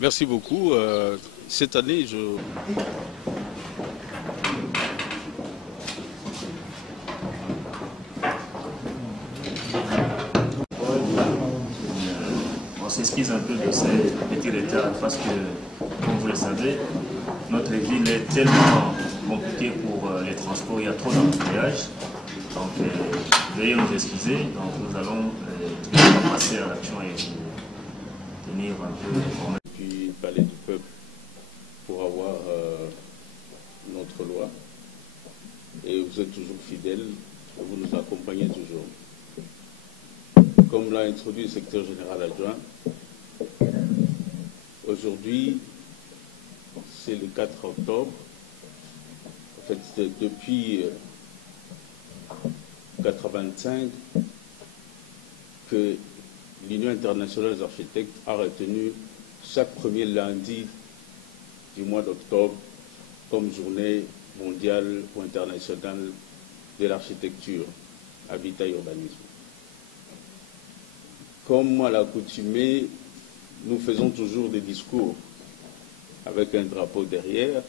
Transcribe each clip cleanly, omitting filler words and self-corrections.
Merci beaucoup. Cette année, On s'excuse un peu de ces petits retards parce que, comme vous le savez, notre ville est tellement compliquée pour les transports, il y a trop d'embouteillages. Donc, veuillez nous excuser. Donc, nous allons passer à l'action et tenir un peu informé. Puis Palais du Peuple pour avoir notre loi. Et vous êtes toujours fidèles, vous nous accompagnez toujours. Comme l'a introduit le secrétaire général adjoint, aujourd'hui, c'est le 4 octobre. En fait, depuis 1985 que l'Union internationale des architectes a retenu chaque premier lundi du mois d'octobre comme journée mondiale ou internationale de l'architecture, habitat et urbanisme. Comme à l'accoutumée, nous faisons toujours des discours avec un drapeau derrière,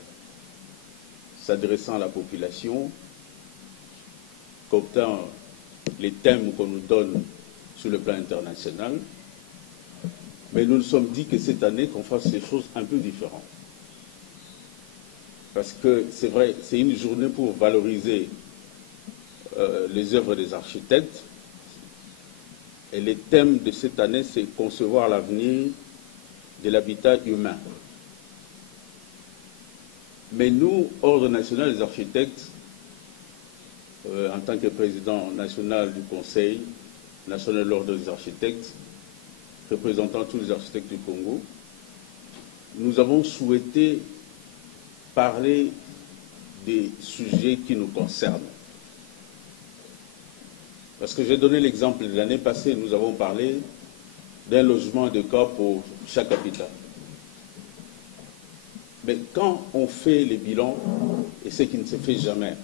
s'adressant à la population, cooptant les thèmes qu'on nous donne sur le plan international. Mais nous nous sommes dit que cette année, qu'on fasse des choses un peu différentes. Parce que c'est vrai, c'est une journée pour valoriser les œuvres des architectes. Et les thèmes de cette année, c'est concevoir l'avenir de l'habitat humain. Mais nous, Ordre national des architectes, en tant que président national du Conseil national de l'Ordre des architectes, représentant tous les architectes du Congo, nous avons souhaité parler des sujets qui nous concernent. Parce que j'ai donné l'exemple de l'année passée, nous avons parlé d'un logement de cas pour chaque habitant. Mais quand on fait les bilans, et ce qui ne se fait jamais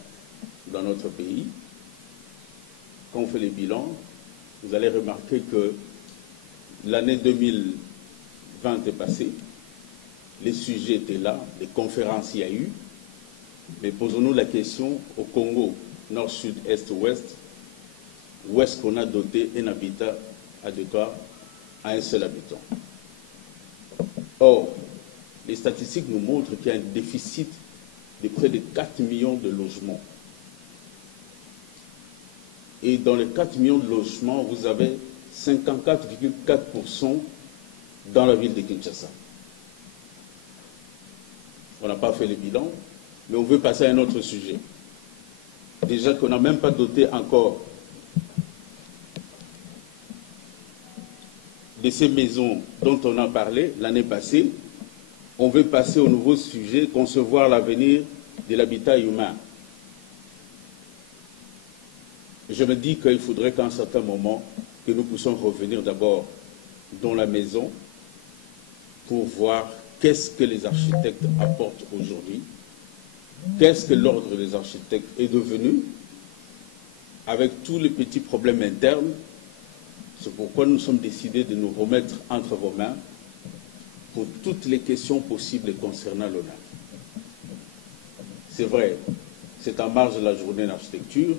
dans notre pays, quand on fait les bilans, vous allez remarquer que l'année 2020 est passée, les sujets étaient là, les conférences il y a eu, mais posons-nous la question au Congo, nord, sud, est, ouest, où est-ce qu'on a doté un habitat adéquat à un seul habitant? Or, les statistiques nous montrent qu'il y a un déficit de près de 4 millions de logements. Et dans les 4 millions de logements, vous avez 54,4% dans la ville de Kinshasa. On n'a pas fait le bilan, mais on veut passer à un autre sujet. Déjà qu'on n'a même pas doté encore de ces maisons dont on a parlé l'année passée, on veut passer au nouveau sujet, concevoir l'avenir de l'habitat humain. Je me dis qu'il faudrait qu'à un certain moment, que nous puissions revenir d'abord dans la maison pour voir qu'est-ce que les architectes apportent aujourd'hui, qu'est-ce que l'ordre des architectes est devenu, avec tous les petits problèmes internes. C'est pourquoi nous sommes décidés de nous remettre entre vos mains pour toutes les questions possibles concernant l'honneur. C'est vrai, c'est en marge de la journée d'architecture,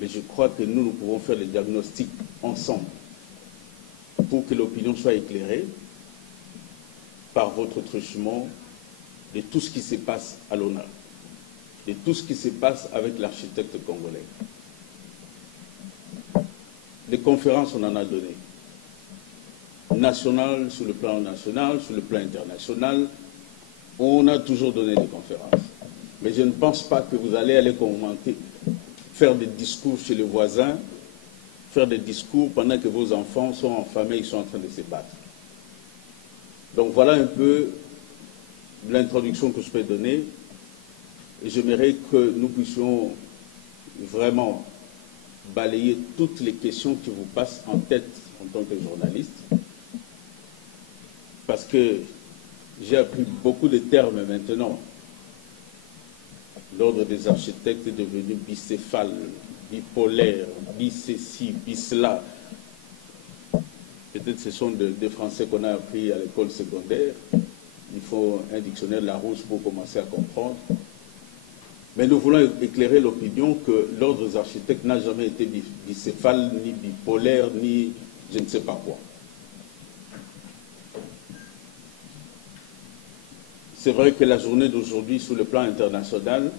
mais je crois que nous pouvons faire les diagnostics ensemble pour que l'opinion soit éclairée par votre truchement de tout ce qui se passe à l'honneur, de tout ce qui se passe avec l'architecte congolais. Des conférences, on en a donné. National, sur le plan national, sur le plan international, on a toujours donné des conférences. Mais je ne pense pas que vous allez aller commenter, faire des discours chez les voisins, faire des discours pendant que vos enfants sont en famille, ils sont en train de se battre. Donc voilà un peu l'introduction que je peux donner. j'aimerais que nous puissions vraiment balayer toutes les questions qui vous passent en tête en tant que journaliste, parce que j'ai appris beaucoup de termes maintenant. L'ordre des architectes est devenu bicéphale, bipolaire, bicéci, bisla. Peut-être ce sont des Français qu'on a appris à l'école secondaire. Il faut un dictionnaire Larousse pour commencer à comprendre. Mais nous voulons éclairer l'opinion que l'ordre des architectes n'a jamais été bicéphale, ni bipolaire, ni je ne sais pas quoi. C'est vrai que la journée d'aujourd'hui, sur le plan international,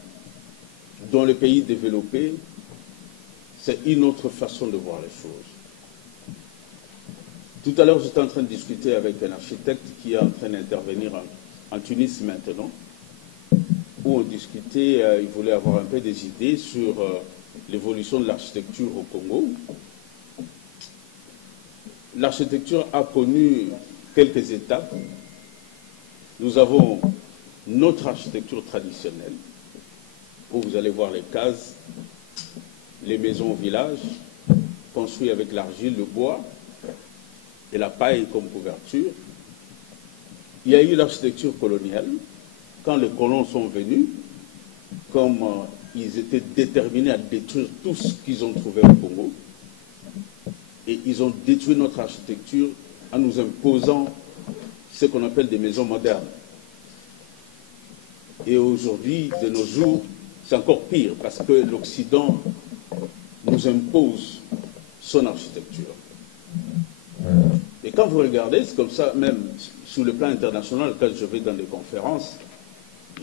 dans les pays développés, c'est une autre façon de voir les choses. Tout à l'heure, j'étais en train de discuter avec un architecte qui est en train d'intervenir en Tunisie maintenant, où on discutait, il voulait avoir un peu des idées sur l'évolution de l'architecture au Congo. L'architecture a connu quelques étapes. Nous avons notre architecture traditionnelle, où vous allez voir les cases, les maisons au village, construites avec l'argile, le bois et la paille comme couverture. Il y a eu l'architecture coloniale. Quand les colons sont venus, comme ils étaient déterminés à détruire tout ce qu'ils ont trouvé au Congo, et ils ont détruit notre architecture en nous imposant ce qu'on appelle des maisons modernes. Et aujourd'hui, de nos jours, c'est encore pire, parce que l'Occident nous impose son architecture. Et quand vous regardez, c'est comme ça, même sur le plan international, quand je vais dans des conférences,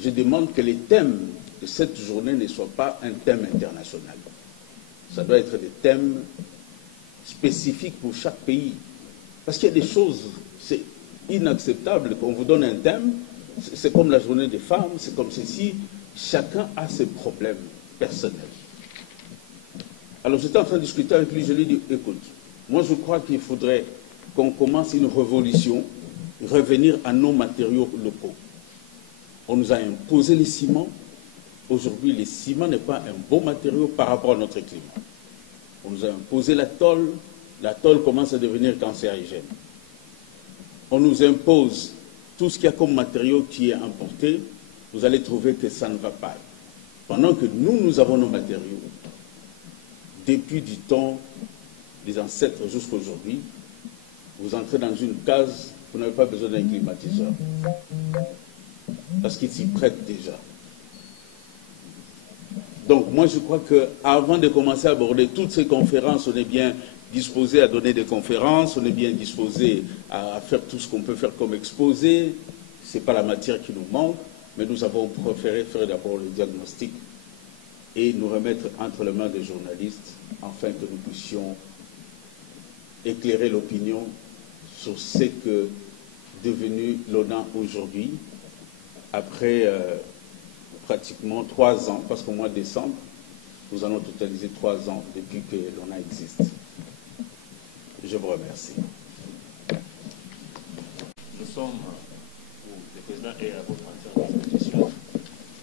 je demande que les thèmes de cette journée ne soient pas un thème international. Ça doit être des thèmes spécifiques pour chaque pays. Parce qu'il y a des choses, c'est inacceptable qu'on vous donne un thème, c'est comme la journée des femmes, c'est comme ceci, chacun a ses problèmes personnels. Alors j'étais en train de discuter avec lui, je lui ai dit, écoute, moi je crois qu'il faudrait qu'on commence une révolution, revenir à nos matériaux locaux. On nous a imposé les ciments. Aujourd'hui, le ciment n'est pas un bon matériau par rapport à notre climat. On nous a imposé la tôle. La tôle commence à devenir cancérigène. On nous impose tout ce qu'il y a comme matériau qui est importé. Vous allez trouver que ça ne va pas. Pendant que nous avons nos matériaux, depuis du temps des ancêtres jusqu'à aujourd'hui, vous entrez dans une case, vous n'avez pas besoin d'un climatiseur. Parce qu'ils s'y prêtent déjà. Donc moi je crois qu'avant de commencer à aborder toutes ces conférences, on est bien disposé à donner des conférences, on est bien disposé à faire tout ce qu'on peut faire comme exposé. Ce n'est pas la matière qui nous manque, mais nous avons préféré faire d'abord le diagnostic et nous remettre entre les mains des journalistes afin que nous puissions éclairer l'opinion sur ce que devenu l'ONA aujourd'hui, après pratiquement 3 ans, parce qu'au mois de décembre, nous allons totaliser 3 ans depuis que l'ONA existe. Je vous remercie. Nous sommes, le président est à votre entière disposition,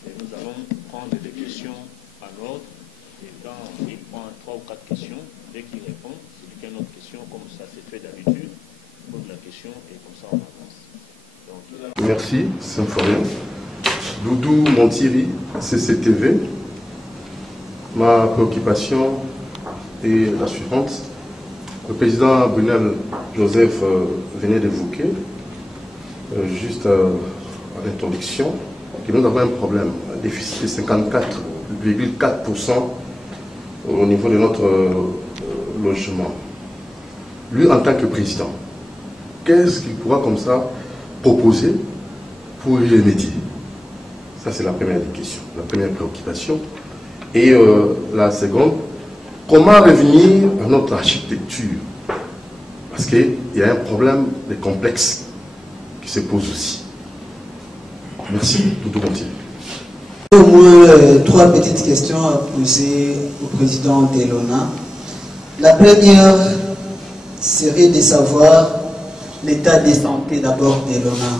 et nous allons prendre des questions en ordre, et quand il prend 3 ou 4 questions, dès qu'il répond, s'il y a une autre question, comme ça s'est fait d'habitude, il pose la question et comme ça on avance. Donc, merci, Symphorien. Doudou Montiri, CCTV. Ma préoccupation est la suivante. Le président Brunel Joseph venait d'évoquer, juste à l'introduction, que nous avons un problème, un déficit de 54,4% au niveau de notre logement. Lui, en tant que président, qu'est-ce qu'il pourra comme ça proposer pour y remédier? Ça, c'est la première question, la première préoccupation. Et la seconde, comment revenir à notre architecture? Parce qu'il y a un problème de complexe qui se pose aussi. Merci, Doudou Montiri. Au moins 3 petites questions à poser au président de l'ONA. La première serait de savoir l'état de santé d'abord de l'ONA.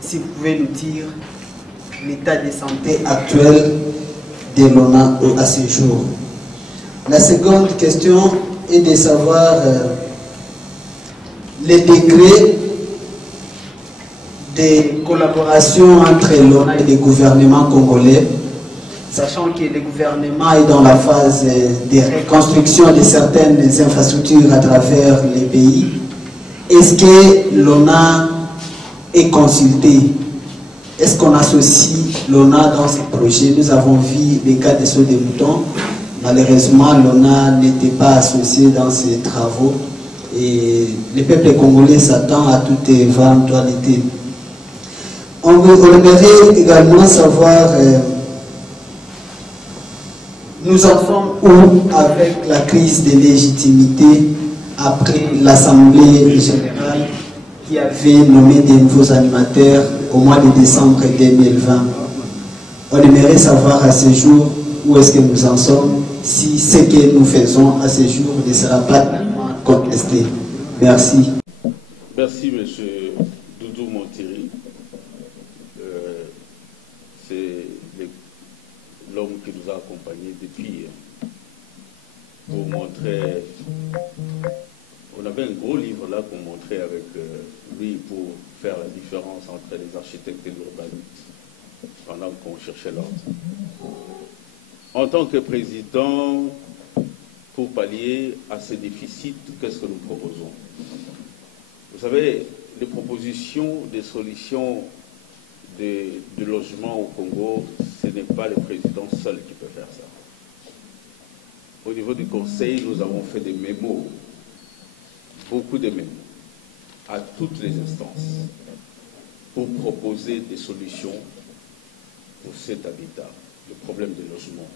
Si vous pouvez nous dire l'état de santé actuel de l'ONA à ce jour. La seconde question est de savoir les décrets de collaboration entre l'ONA et le gouvernement congolais, sachant que le gouvernement est dans la phase de reconstruction de certaines infrastructures à travers les pays. Est-ce que l'ONA est consulté? Est-ce qu'on associe l'ONA dans ces projets? Nous avons vu des cas de sauts de moutons. Malheureusement, l'ONA n'était pas associé dans ces travaux et le peuple congolais s'attend à toute éventualité. On aimerait également savoir, nous en sommes où avec la crise de légitimité après l'Assemblée générale qui avait nommé des nouveaux animateurs au mois de décembre 2020. On aimerait savoir à ce jour où est-ce que nous en sommes, si ce que nous faisons à ce jour ne sera pas contesté. Merci. Merci, M. Doudou Montiri. C'est l'homme qui nous a accompagnés depuis pour montrer. On avait un gros livre là qu'on montrait avec lui pour faire la différence entre les architectes et l'urbaniste pendant qu'on cherchait l'ordre. En tant que président, pour pallier à ces déficits, qu'est-ce que nous proposons? Vous savez, les propositions des solutions de logement au Congo, ce n'est pas le président seul qui peut faire ça. Au niveau du Conseil, nous avons fait des mémos, beaucoup de mémos, à toutes les instances, pour proposer des solutions pour cet habitat, le problème du logement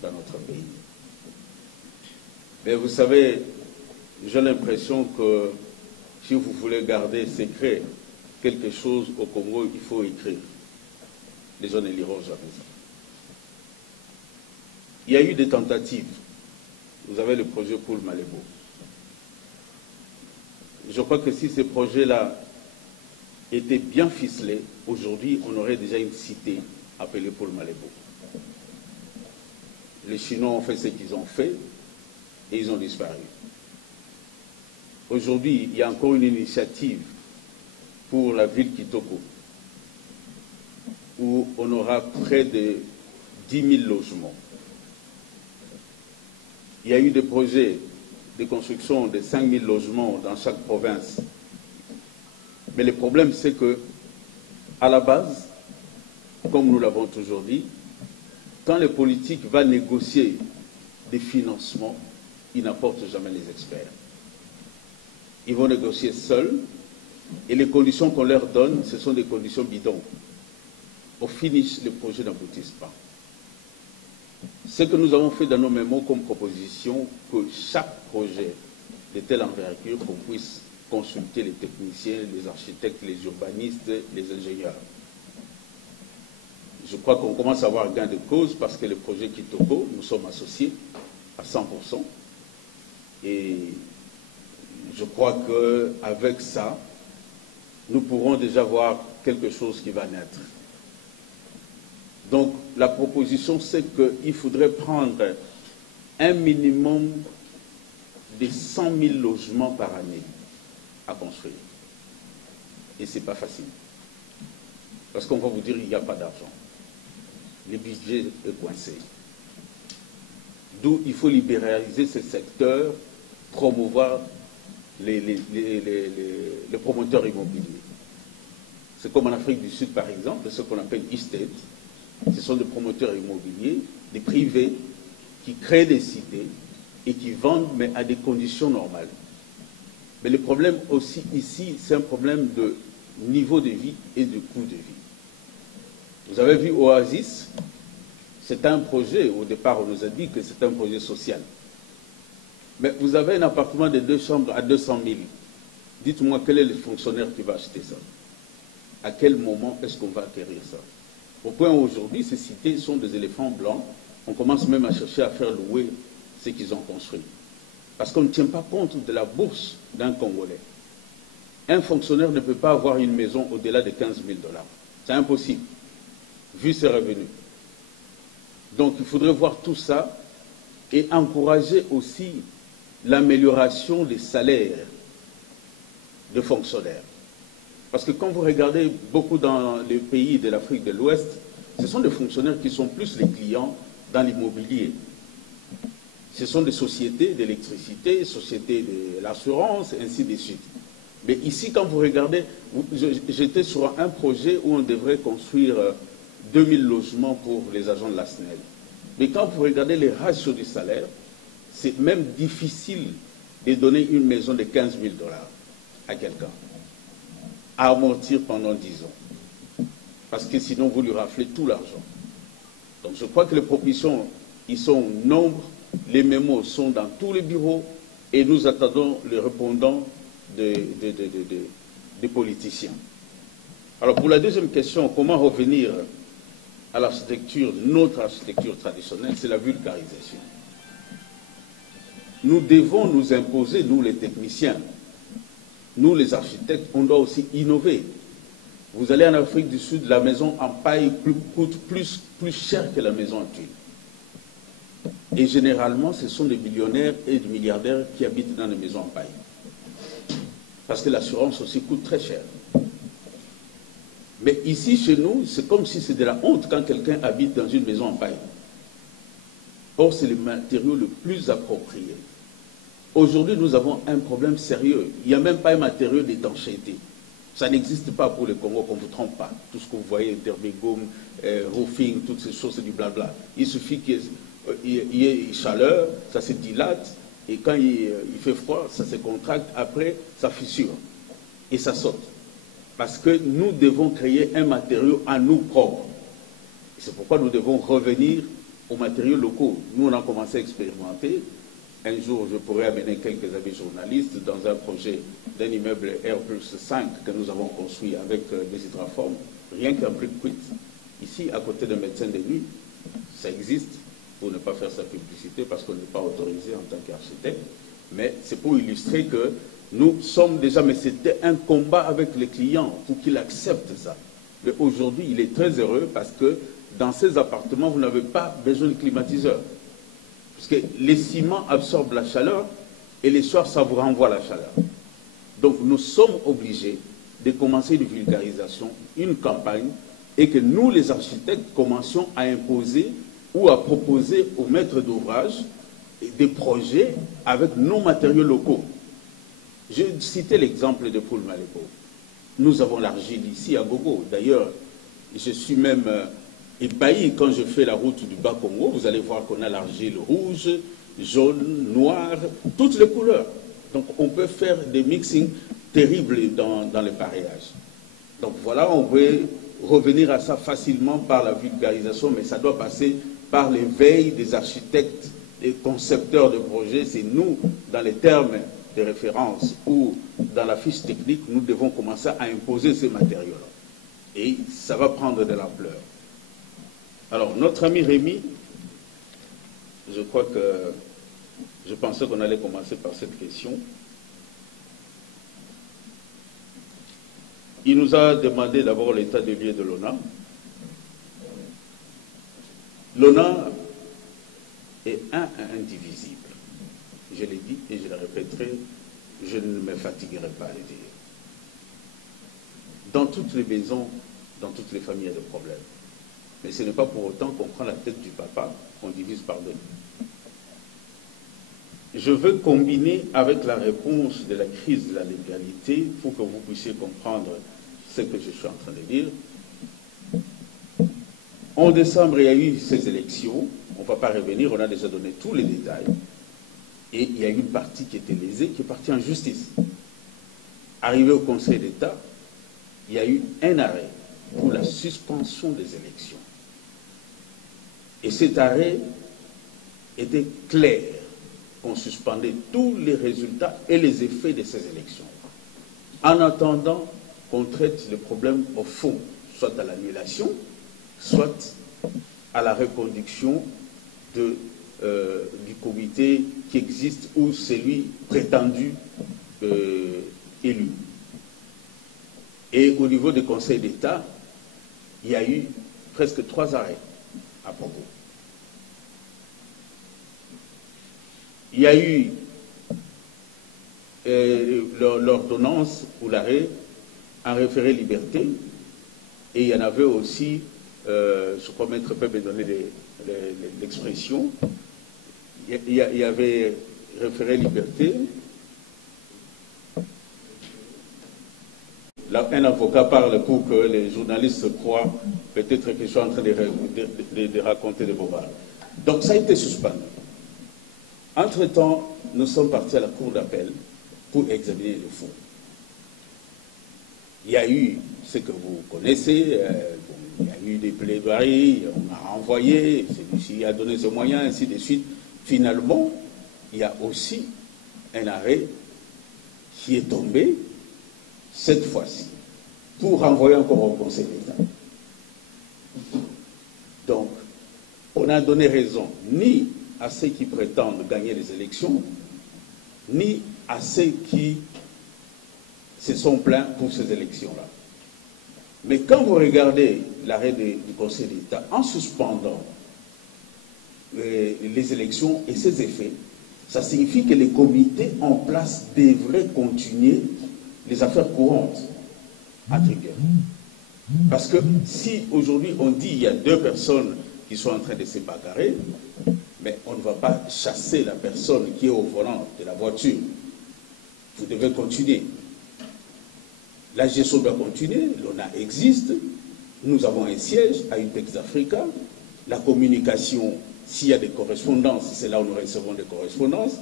dans notre pays. Mais vous savez, j'ai l'impression que si vous voulez garder secret quelque chose au Congo, il faut écrire. Les gens ne liront jamais ça. Il y a eu des tentatives. Vous avez le projet Poul Malébo. Je crois que si ces projets-là étaient bien ficelés, aujourd'hui, on aurait déjà une cité appelée Poul Malébo. Les Chinois ont fait ce qu'ils ont fait et ils ont disparu. Aujourd'hui, il y a encore une initiative pour la ville Kitoko où on aura près de 10 000 logements. Il y a eu des projets de construction de 5 000 logements dans chaque province. Mais le problème, c'est que, à la base, comme nous l'avons toujours dit, quand le politique va négocier des financements, il n'apporte jamais les experts. Ils vont négocier seuls, et les conditions qu'on leur donne, ce sont des conditions bidons. Au finish, les projets n'aboutissent pas. Ce que nous avons fait dans nos mémos comme proposition, que chaque projet de telle envergure, qu'on puisse consulter les techniciens, les architectes, les urbanistes, les ingénieurs. Je crois qu'on commence à avoir gain de cause parce que le projet Kitoko, nous sommes associés à 100%. Et je crois qu'avec ça, nous pourrons déjà voir quelque chose qui va naître. Donc, la proposition, c'est qu'il faudrait prendre un minimum de 100 000 logements par année à construire. Et ce n'est pas facile. Parce qu'on va vous dire qu'il n'y a pas d'argent. Le budget est coincé. D'où il faut libéraliser ce secteur, promouvoir les promoteurs immobiliers. C'est comme en Afrique du Sud, par exemple, ce qu'on appelle estate. Ce sont des promoteurs immobiliers, des privés, qui créent des cités et qui vendent, mais à des conditions normales. Mais le problème aussi ici, c'est un problème de niveau de vie et de coût de vie. Vous avez vu Oasis, c'est un projet, au départ on nous a dit que c'est un projet social. Mais vous avez un appartement de 2 chambres à 200 000. Dites-moi quel est le fonctionnaire qui va acheter ça? À quel moment est-ce qu'on va acquérir ça? Au point où aujourd'hui, ces cités sont des éléphants blancs. On commence même à chercher à faire louer ce qu'ils ont construit. Parce qu'on ne tient pas compte de la bourse d'un Congolais. Un fonctionnaire ne peut pas avoir une maison au-delà de 15 000 $. C'est impossible. vu ses revenus. Donc il faudrait voir tout ça et encourager aussi l'amélioration des salaires de fonctionnaires. Parce que quand vous regardez beaucoup dans les pays de l'Afrique de l'Ouest, ce sont des fonctionnaires qui sont plus les clients dans l'immobilier. Ce sont des sociétés d'électricité, sociétés de l'assurance, ainsi de suite. Mais ici, quand vous regardez, j'étais sur un projet où on devrait construire 2000 logements pour les agents de la SNEL. Mais quand vous regardez les ratios du salaire, c'est même difficile de donner une maison de 15 000 $ à quelqu'un, à amortir pendant 10 ans. Parce que sinon, vous lui raflez tout l'argent. Donc je crois que les propositions, ils sont nombreux, les mémos sont dans tous les bureaux, et nous attendons les répondants des politiciens. Alors pour la deuxième question, comment revenir à l'architecture, notre architecture traditionnelle, c'est la vulgarisation. Nous devons nous imposer, nous les techniciens, nous les architectes, on doit aussi innover. Vous allez en Afrique du Sud, la maison en paille coûte plus cher que la maison en tuile. Et généralement, ce sont des millionnaires et des milliardaires qui habitent dans les maisons en paille. Parce que l'assurance aussi coûte très cher. Mais ici, chez nous, c'est comme si c'était de la honte quand quelqu'un habite dans une maison en paille. Or, c'est le matériau le plus approprié. Aujourd'hui, nous avons un problème sérieux. Il n'y a même pas un matériau d'étanchéité. Ça n'existe pas pour le Congo, qu'on ne vous trompe pas. Tout ce que vous voyez, interbégum, roofing, toutes ces choses, c'est du blabla. Il suffit qu'il y ait chaleur, ça se dilate, et quand il fait froid, ça se contracte, après, ça fissure, et ça saute. Parce que nous devons créer un matériau à nous propres. C'est pourquoi nous devons revenir aux matériaux locaux. Nous, on a commencé à expérimenter. Un jour, je pourrais amener quelques amis journalistes dans un projet d'un immeuble R+5 que nous avons construit avec des hydraformes, rien qu'un brick-quit. Ici, à côté d'un médecin de nuit, ça existe, pour ne pas faire sa publicité, parce qu'on n'est pas autorisé en tant qu'architecte, mais c'est pour illustrer que nous sommes déjà, mais c'était un combat avec les clients pour qu'ils acceptent ça. Mais aujourd'hui, il est très heureux parce que dans ces appartements, vous n'avez pas besoin de climatiseur. Parce que les ciments absorbent la chaleur et les soirs, ça vous renvoie la chaleur. Donc nous sommes obligés de commencer une vulgarisation, une campagne, et que nous, les architectes, commencions à imposer ou à proposer aux maîtres d'ouvrage des projets avec nos matériaux locaux. Je citais l'exemple de Paul Malépo. Nous avons l'argile ici à Gogo. D'ailleurs, je suis même ébahi quand je fais la route du Bas-Congo. Vous allez voir qu'on a l'argile rouge, jaune, noire, toutes les couleurs. Donc on peut faire des mixings terribles dans les pareillages. Donc voilà, on peut revenir à ça facilement par la vulgarisation, mais ça doit passer par l'éveil des architectes, des concepteurs de projets. C'est nous, dans les termes de référence ou dans la fiche technique, nous devons commencer à imposer ces matériaux-là. Et ça va prendre de l'ampleur. Alors, notre ami Rémi, je crois que je pensais qu'on allait commencer par cette question. Il nous a demandé d'abord l'état des lieux de l'ONA. L'ONA est indivisible. Je l'ai dit et je le répéterai, je ne me fatiguerai pas à le dire. Dans toutes les maisons, dans toutes les familles, il y a des problèmes. Mais ce n'est pas pour autant qu'on prend la tête du papa, qu'on divise par deux. Je veux combiner avec la réponse de la crise de la légalité pour que vous puissiez comprendre ce que je suis en train de dire. En décembre, il y a eu ces élections. On ne va pas revenir, on a déjà donné tous les détails. Et il y a eu une partie qui était lésée, qui est partie en justice. Arrivé au Conseil d'État, il y a eu un arrêt pour la suspension des élections. Et cet arrêt était clair, qu'on suspendait tous les résultats et les effets de ces élections. En attendant qu'on traite le problème au fond, soit à l'annulation, soit à la reconduction du comité qui existe ou celui prétendu élu. Et au niveau du Conseil d'État, il y a eu presque 3 arrêts à propos. Il y a eu l'ordonnance ou l'arrêt en référé liberté, et il y en avait aussi, je crois Maître peut me donner l'expression, il y avait référé liberté. Là, un avocat parle pour que les journalistes croient peut-être que je suis en train de raconter des bobards. Donc ça a été suspendu. Entre-temps, nous sommes partis à la cour d'appel pour examiner le fond. Il y a eu ce que vous connaissez, il y a eu des plaidoiries, on a renvoyé, celui-ci a donné ses moyens, ainsi de suite. Finalement, il y a aussi un arrêt qui est tombé, cette fois-ci, pour renvoyer encore au Conseil d'État. Donc, on a donné raison ni à ceux qui prétendent gagner les élections, ni à ceux qui se sont plaints pour ces élections-là. Mais quand vous regardez l'arrêt du Conseil d'État en suspendant les élections et ses effets, ça signifie que les comités en place devraient continuer les affaires courantes à Trigger. Parce que si aujourd'hui on dit qu'il y a 2 personnes qui sont en train de se bagarrer, mais on ne va pas chasser la personne qui est au volant de la voiture. Vous devez continuer. La gestion doit continuer, l'ONA existe, nous avons un siège à Utex Africa, la communication, s'il y a des correspondances, c'est là où nous recevons des correspondances,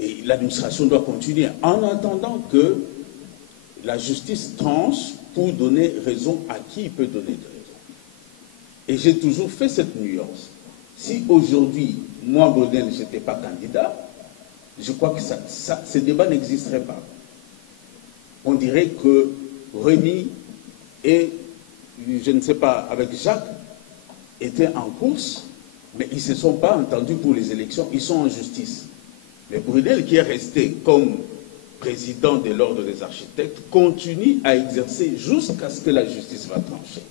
et l'administration doit continuer en attendant que la justice tranche pour donner raison à qui il peut donner de raison. Et j'ai toujours fait cette nuance. Si aujourd'hui, moi, Baudin, je n'étais pas candidat, je crois que ce débat n'existerait pas. On dirait que Rémi et, je ne sais pas, avec Jacques, étaient en course, mais ils ne se sont pas entendus pour les élections, ils sont en justice. Mais Brunel, qui est resté comme président de l'ordre des architectes, continue à exercer jusqu'à ce que la justice va trancher.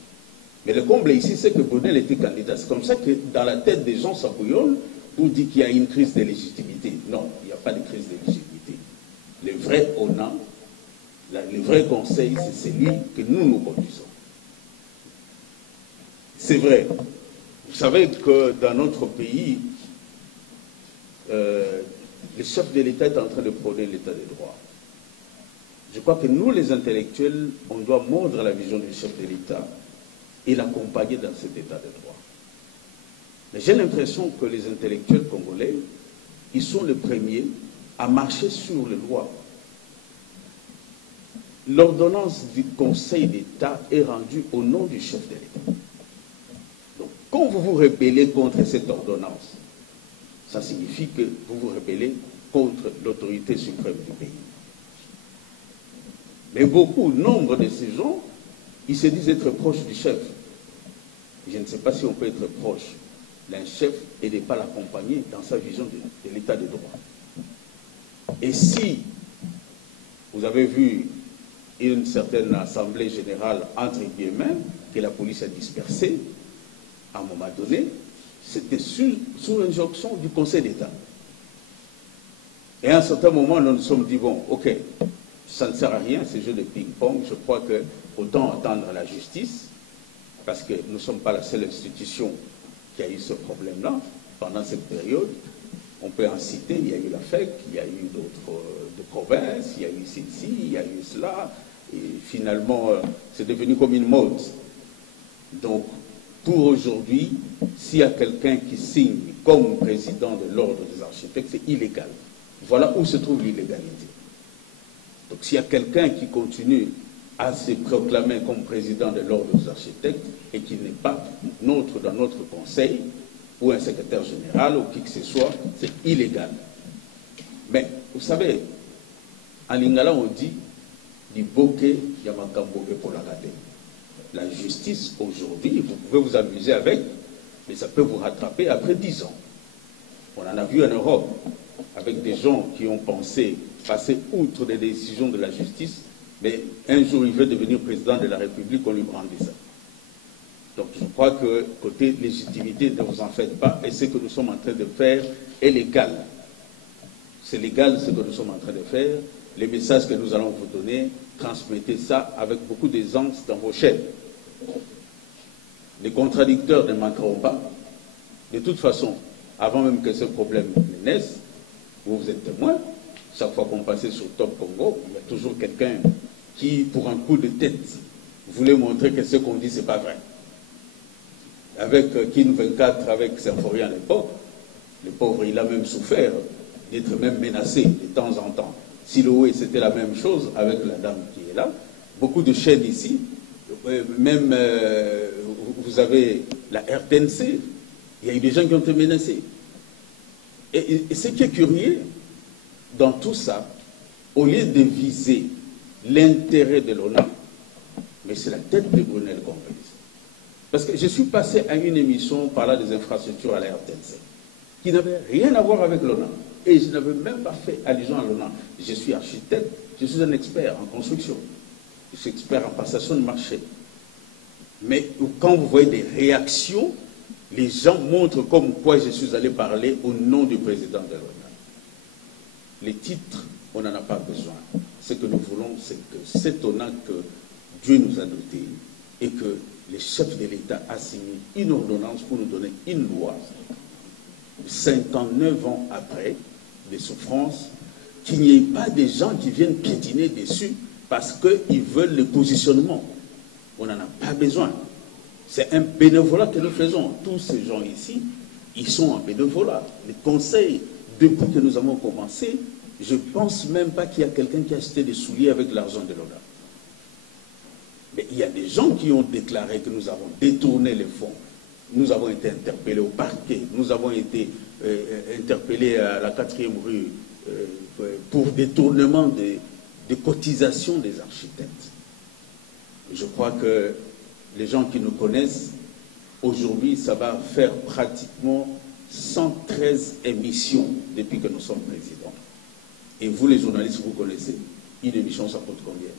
Mais le comble ici, c'est que Brunel était candidat. C'est comme ça que dans la tête des gens, ça bouillonne pour dire qu'il y a une crise de légitimité. Non, il n'y a pas de crise de légitimité. Le vrai ONA, le vrai conseil, c'est celui que nous conduisons. C'est vrai. Vous savez que dans notre pays, le chef de l'État est en train de prôner l'État de droit. Je crois que nous, les intellectuels, on doit mordre la vision du chef de l'État et l'accompagner dans cet état de droit. Mais j'ai l'impression que les intellectuels congolais, ils sont les premiers à marcher sur les lois. L'ordonnance du Conseil d'État est rendue au nom du chef de l'État. Donc, quand vous vous rebellez contre cette ordonnance, ça signifie que vous vous rebellez contre l'autorité suprême du pays. Mais beaucoup, nombre de ces gens, ils se disent être proches du chef. Je ne sais pas si on peut être proche d'un chef et ne pas l'accompagner dans sa vision de l'état de droit. Et si vous avez vu une certaine assemblée générale, entre guillemets, que la police a dispersée, à un moment donné, c'était sous injonction du Conseil d'État. Et à un certain moment, nous nous sommes dit, bon, ok, ça ne sert à rien, ce jeu de ping-pong, je crois que autant attendre la justice, parce que nous ne sommes pas la seule institution qui a eu ce problème-là pendant cette période. On peut en citer, il y a eu la FEC, il y a eu d'autres de provinces, il y a eu ici, il y a eu cela, et finalement, c'est devenu comme une mode. Donc, pour aujourd'hui, s'il y a quelqu'un qui signe comme président de l'ordre des architectes, c'est illégal. Voilà où se trouve l'illégalité. Donc, s'il y a quelqu'un qui continue à se proclamer comme président de l'ordre des architectes et qui n'est pas dans notre conseil, ou un secrétaire général, ou qui que ce soit, c'est illégal. Mais, vous savez, en lingala, on dit « Diboke Yamakambo et Polagade ». La justice, aujourd'hui, vous pouvez vous amuser avec, mais ça peut vous rattraper après 10 ans. On en a vu en Europe, avec des gens qui ont pensé passer outre des décisions de la justice, mais un jour il veut devenir président de la République, on lui brandit ça. Donc je crois que côté légitimité, ne vous en faites pas, et ce que nous sommes en train de faire est légal. C'est légal ce que nous sommes en train de faire. Les messages que nous allons vous donner, transmettez ça avec beaucoup d'aisance dans vos chaînes. Les contradicteurs ne manqueront pas. De toute façon, avant même que ce problème naisse, vous êtes témoins. Chaque fois qu'on passait sur Top Congo, il y a toujours quelqu'un qui, pour un coup de tête, voulait montrer que ce qu'on dit, ce n'est pas vrai. Avec Kin 24, avec Symphorien à l'époque, le pauvre, il a même souffert d'être même menacé de temps en temps. Siloé, c'était la même chose avec la dame qui est là. Beaucoup de chaînes ici, même vous avez la RTNC, il y a eu des gens qui ont été menacés. Et ce qui est curieux, dans tout ça, au lieu de viser l'intérêt de l'ONA, mais c'est la tête de Brunel qu'on vise. Parce que je suis passé à une émission parlant des infrastructures à la RTNC, qui n'avait rien à voir avec l'ONA. Et je n'avais même pas fait allusion à l'ONA. Je suis architecte, je suis un expert en construction. Je suis expert en passation de marché. Mais quand vous voyez des réactions, les gens montrent comme quoi je suis allé parler au nom du président de l'ONA. Les titres, on n'en a pas besoin. Ce que nous voulons, c'est que cet ONA que Dieu nous a doté et que les chefs de l'État a signé une ordonnance pour nous donner une loi, 59 ans après, des souffrances, qu'il n'y ait pas des gens qui viennent piétiner dessus parce qu'ils veulent le positionnement. On n'en a pas besoin. C'est un bénévolat que nous faisons. Tous ces gens ici, ils sont en bénévolat. Les conseils, depuis que nous avons commencé, je ne pense même pas qu'il y a quelqu'un qui a acheté des souliers avec l'argent de l'ONA. Mais il y a des gens qui ont déclaré que nous avons détourné les fonds. Nous avons été interpellés au parquet. Nous avons été interpellés à la 4e rue pour détournement des cotisations des architectes. Je crois que les gens qui nous connaissent, aujourd'hui, ça va faire pratiquement 113 émissions depuis que nous sommes présidents. Et vous, les journalistes, vous connaissez, une émission, ça coûte combien?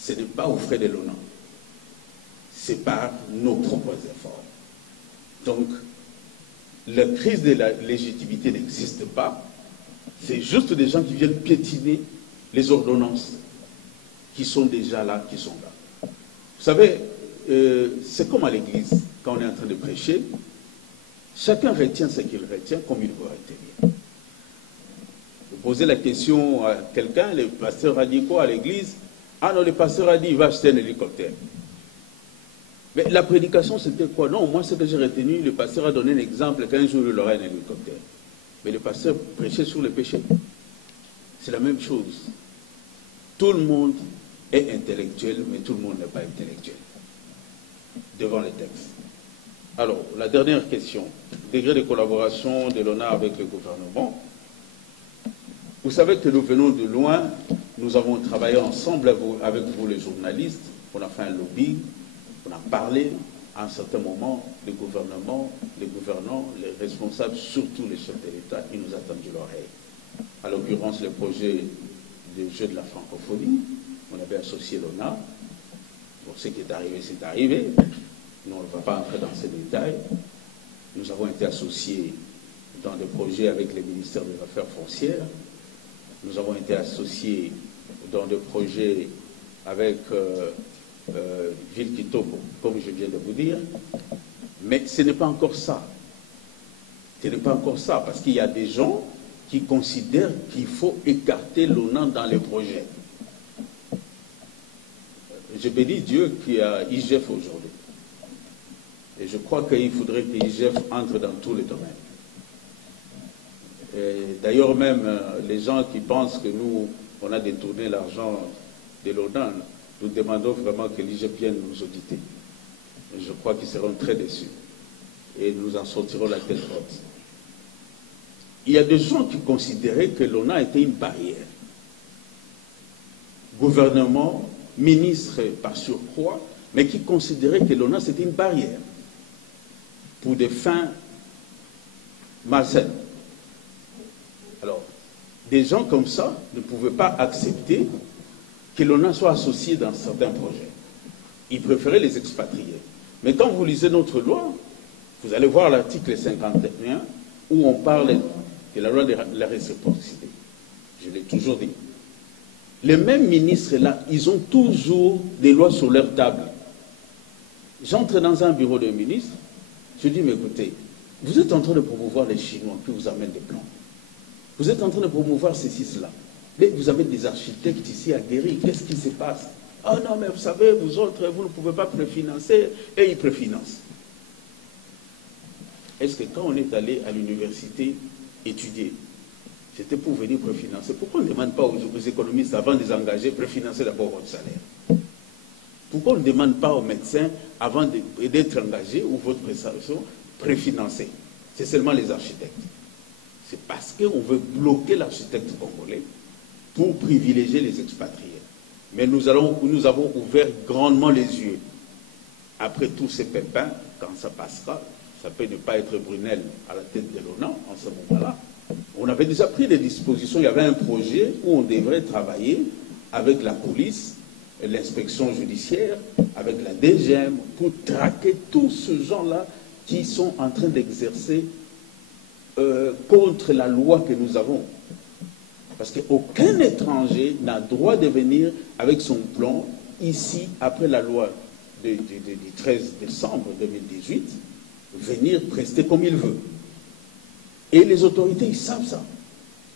Ce n'est pas aux frais de l'ONA. C'est par nos propres efforts. Donc, la crise de la légitimité n'existe pas. C'est juste des gens qui viennent piétiner les ordonnances qui sont déjà là, qui sont là. Vous savez, c'est comme à l'église, quand on est en train de prêcher, chacun retient ce qu'il retient comme il veut retenir. Vous posez la question à quelqu'un, le pasteur a dit quoi à l'église? Ah non, le pasteur a dit il va acheter un hélicoptère. Mais la prédication, c'était quoi? Non, moi, ce que j'ai retenu, le pasteur a donné un exemple qu'un jour, il aura un hélicoptère. Mais le pasteur prêchait sur le péché. C'est la même chose. Tout le monde est intellectuel, mais tout le monde n'est pas intellectuel devant les textes. Alors, la dernière question. Degré de collaboration de l'ONA avec le gouvernement. Vous savez que nous venons de loin. Nous avons travaillé ensemble avec vous, les journalistes. On a fait un lobby. On a parlé à un certain moment, le gouvernement, les gouvernants, les responsables, surtout les chefs de l'État, ils nous ont tendu l'oreille. À l'occurrence, le projet des Jeux de la francophonie, on avait associé l'ONA. Bon, ce qui est arrivé, c'est arrivé. Nous, on ne va pas entrer dans ces détails. Nous avons été associés dans des projets avec les ministères des Affaires foncières. Nous avons été associés dans des projets avec Ville Kitoko, comme je viens de vous dire. Mais ce n'est pas encore ça. Ce n'est pas encore ça, parce qu'il y a des gens qui considèrent qu'il faut écarter l'ONA dans les projets. Je bénis Dieu qui a IGF aujourd'hui. Et je crois qu'il faudrait que l'IGF entre dans tous les domaines. D'ailleurs, même les gens qui pensent que nous, on a détourné l'argent de l'ONA, nous demandons vraiment que l'IGF vienne nous auditer. Et je crois qu'ils seront très déçus. Et nous en sortirons la tête haute. Il y a des gens qui considéraient que l'ONA était une barrière. Gouvernement, ministre par surcroît, mais qui considéraient que l'ONA c'était une barrière pour des fins malsaines. Alors, des gens comme ça ne pouvaient pas accepter que l'ONA soit associée dans certains projets. Ils préféraient les expatrier. Mais quand vous lisez notre loi, vous allez voir l'article 51 où on parle de la loi de la réciprocité. Je l'ai toujours dit. Les mêmes ministres là, ils ont toujours des lois sur leur table. J'entre dans un bureau de ministre, je dis, mais écoutez, vous êtes en train de promouvoir les Chinois qui vous amènent des plans. Vous êtes en train de promouvoir ceci, cela. Mais vous avez des architectes ici aguerris. Qu'est-ce qui se passe? Ah non, mais vous savez, vous autres, vous ne pouvez pas préfinancer, et ils préfinancent. Est-ce que quand on est allé à l'université étudier, c'était pour venir préfinancer? Pourquoi on ne demande pas aux économistes, avant de les engager, préfinancer d'abord votre salaire? Pourquoi on ne demande pas aux médecins, avant d'être engagés, ou votre prestation, préfinancer? C'est seulement les architectes. C'est parce qu'on veut bloquer l'architecte congolais pour privilégier les expatriés. Mais nous avons ouvert grandement les yeux. Après tous ces pépins, quand ça passera, ça peut ne pas être Brunel à la tête de l'ONA en ce moment-là. On avait déjà pris des dispositions. Il y avait un projet où on devrait travailler avec la police, l'inspection judiciaire, avec la DGM, pour traquer tous ces gens-là qui sont en train d'exercer contre la loi que nous avons. Parce qu'aucun étranger n'a droit de venir avec son plan ici, après la loi du 13 décembre 2018, venir prester comme il veut. Et les autorités, ils savent ça.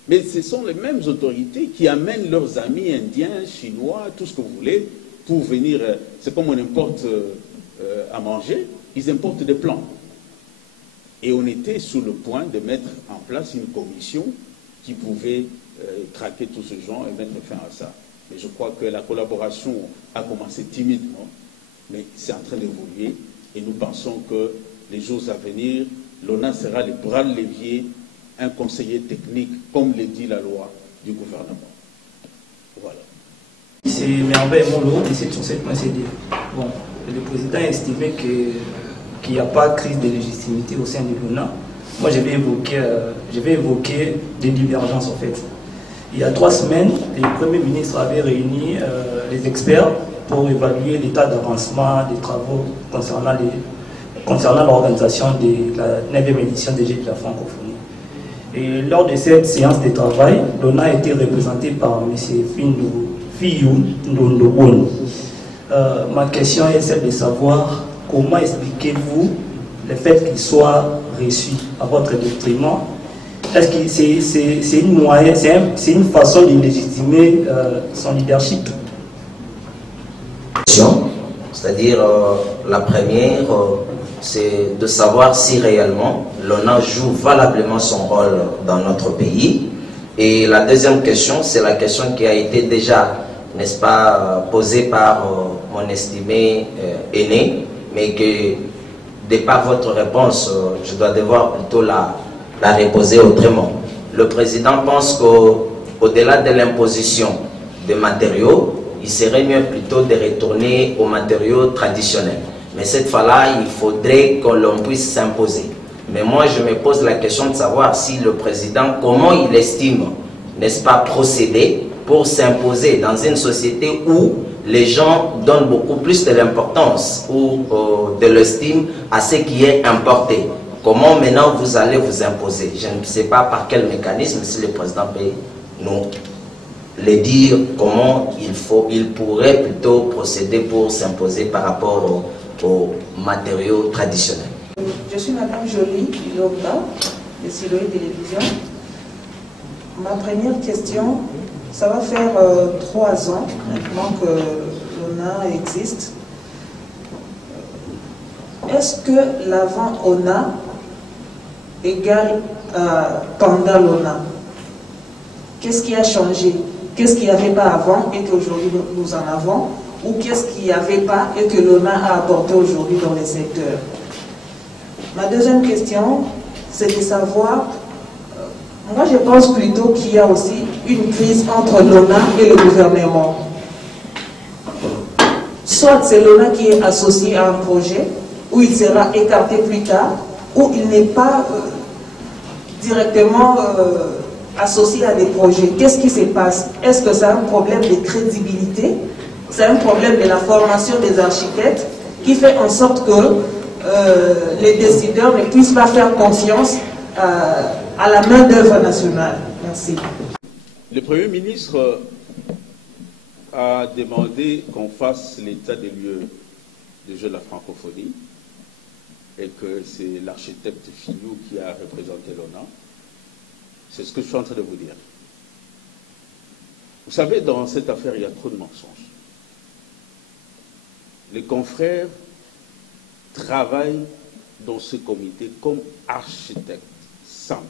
Mais ce sont les mêmes autorités qui amènent leurs amis indiens, chinois, tout ce que vous voulez, pour venir. C'est comme on importe à manger, ils importent des plans. Et on était sur le point de mettre en place une commission qui pouvait traquer tous ces gens et mettre fin à ça. Mais je crois que la collaboration a commencé timidement, mais c'est en train d'évoluer. Et nous pensons que les jours à venir, l'ONA sera le bras de levier, un conseiller technique, comme le dit la loi du gouvernement. Voilà. C'est Merveille Molo, 17 sur 7.cd. Bon, le président a estimé qu'il n'y a pas de crise de légitimité au sein de l'ONA. Moi, je vais évoquer des divergences, en fait. Il y a 3 semaines, le Premier ministre avait réuni les experts pour évaluer l'état d'avancement des travaux concernant l'organisation de la 9e édition des Jeux de la francophonie. Et lors de cette séance de travail, l'ONA a été représenté par M. Fiyou Ndondobon. Ma question est celle de savoir comment expliquez-vous le fait qu'il soit reçu à votre détriment. Est-ce que c'est une façon de légitimer son leadership? C'est-à-dire, la première, c'est de savoir si réellement l'ONA joue valablement son rôle dans notre pays. Et la deuxième question, c'est la question qui a été déjà, n'est-ce pas, posée par mon estimé aîné, mais que, de par votre réponse, je dois devoir plutôt la reposer autrement. Le président pense qu'au-delà de l'imposition de matériaux, il serait mieux plutôt de retourner aux matériaux traditionnels. Mais cette fois-là, il faudrait que l'on puisse s'imposer. Mais moi, je me pose la question de savoir si le président, comment il estime, n'est-ce pas, procéder pour s'imposer dans une société où les gens donnent beaucoup plus de l'importance ou de l'estime à ce qui est importé. Comment maintenant vous allez vous imposer? Je ne sais pas par quel mécanisme, si le président peut nous le dire, comment il pourrait plutôt procéder pour s'imposer par rapport aux matériaux traditionnels. Je suis Madame Jolie Lomba, de Siloé Télévision. Ma première question, ça va faire 3 ans maintenant que l'ONA existe. Est-ce que l'avant ONA égale pendant l'ONA? Qu'est-ce qui a changé? Qu'est-ce qu'il n'y avait pas avant et qu'aujourd'hui nous en avons? Ou qu'est-ce qu'il n'y avait pas et que l'ONA a apporté aujourd'hui dans les secteurs? Ma deuxième question, c'est de savoir, moi je pense plutôt qu'il y a aussi une crise entre l'ONA et le gouvernement. Soit c'est l'ONA qui est associé à un projet, où il sera écarté plus tard, ou il n'est pas directement associé à des projets. Qu'est-ce qui se passe? Est-ce que c'est un problème de crédibilité? C'est un problème de la formation des architectes qui fait en sorte que les décideurs ne puissent pas faire confiance à la main-d'œuvre nationale? Merci. Le Premier ministre a demandé qu'on fasse l'état des lieux du jeu de la francophonie et que c'est l'architecte Fillou qui a représenté l'ONA. C'est ce que je suis en train de vous dire. Vous savez, dans cette affaire, il y a trop de mensonges. Les confrères travaillent dans ce comité comme architectes simples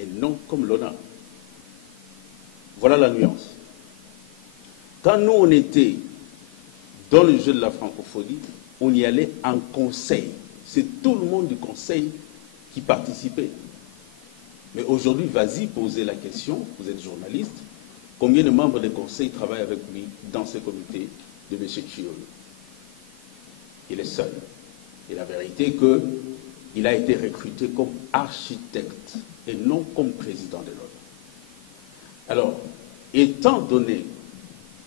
et non comme l'ONA. Voilà la nuance. Quand nous, on était dans le jeu de la francophonie, on y allait en conseil. C'est tout le monde du conseil qui participait. Mais aujourd'hui, vas-y, posez la question, vous êtes journaliste, combien de membres du conseil travaillent avec lui dans ce comité de M. Chiolo? Il est seul. Et la vérité est qu'il a été recruté comme architecte et non comme président de l'ONU. Alors, étant donné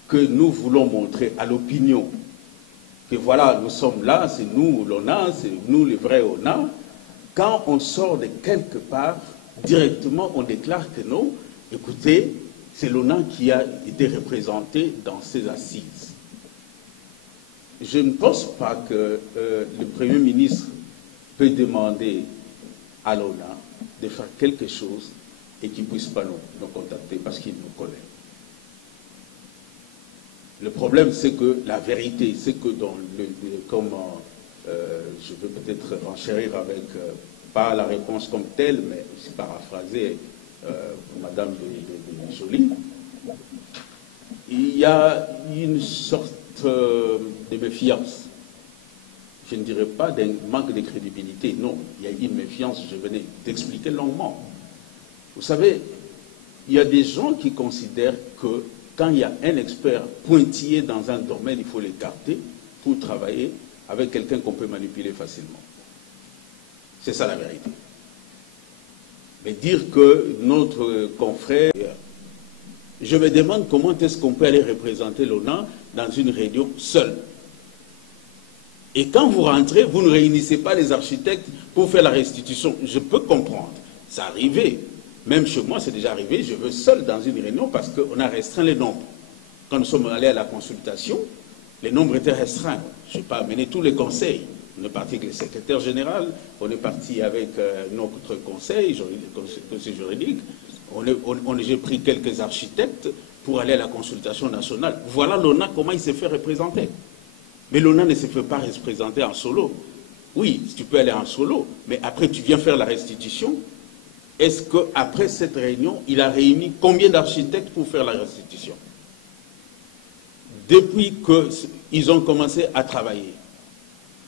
que nous voulons montrer à l'opinion que voilà, nous sommes là, c'est nous l'ONA, c'est nous les vrais ONA, quand on sort de quelque part, directement on déclare que non, écoutez, c'est l'ONA qui a été représenté dans ces assises. Je ne pense pas que le Premier ministre peut demander à l'ONA de faire quelque chose et qu'il ne puisse pas nous contacter parce qu'il nous connaît. Le problème, c'est que la vérité, c'est que dans je peux peut-être renchérir avec, pas la réponse comme telle, mais c'est paraphraser Madame de Joly, il y a une sorte de méfiance. Je ne dirais pas d'un manque de crédibilité, non, il y a une méfiance, je venais d'expliquer longuement. Vous savez, il y a des gens qui considèrent que quand il y a un expert pointillé dans un domaine, il faut l'écarter pour travailler avec quelqu'un qu'on peut manipuler facilement. C'est ça la vérité. Mais dire que notre confrère... Je me demande comment est-ce qu'on peut aller représenter l'ONA dans une réunion seule. Et quand vous rentrez, vous ne réunissez pas les architectes pour faire la restitution. Je peux comprendre. Ça arrivait. Même chez moi, c'est déjà arrivé. Je veux seul dans une réunion parce qu'on a restreint les nombres. Quand nous sommes allés à la consultation, les nombres étaient restreints. Je n'ai pas amené tous les conseils. On est parti avec le secrétaire général, on est parti avec notre conseil juridique, j'ai pris quelques architectes pour aller à la consultation nationale. Voilà l'ONA, comment il s'est fait représenter. Mais l'ONA ne se fait pas représenter en solo. Oui, tu peux aller en solo, mais après tu viens faire la restitution. Est-ce qu'après cette réunion, il a réuni combien d'architectes pour faire la restitution? Depuis qu'ils ont commencé à travailler,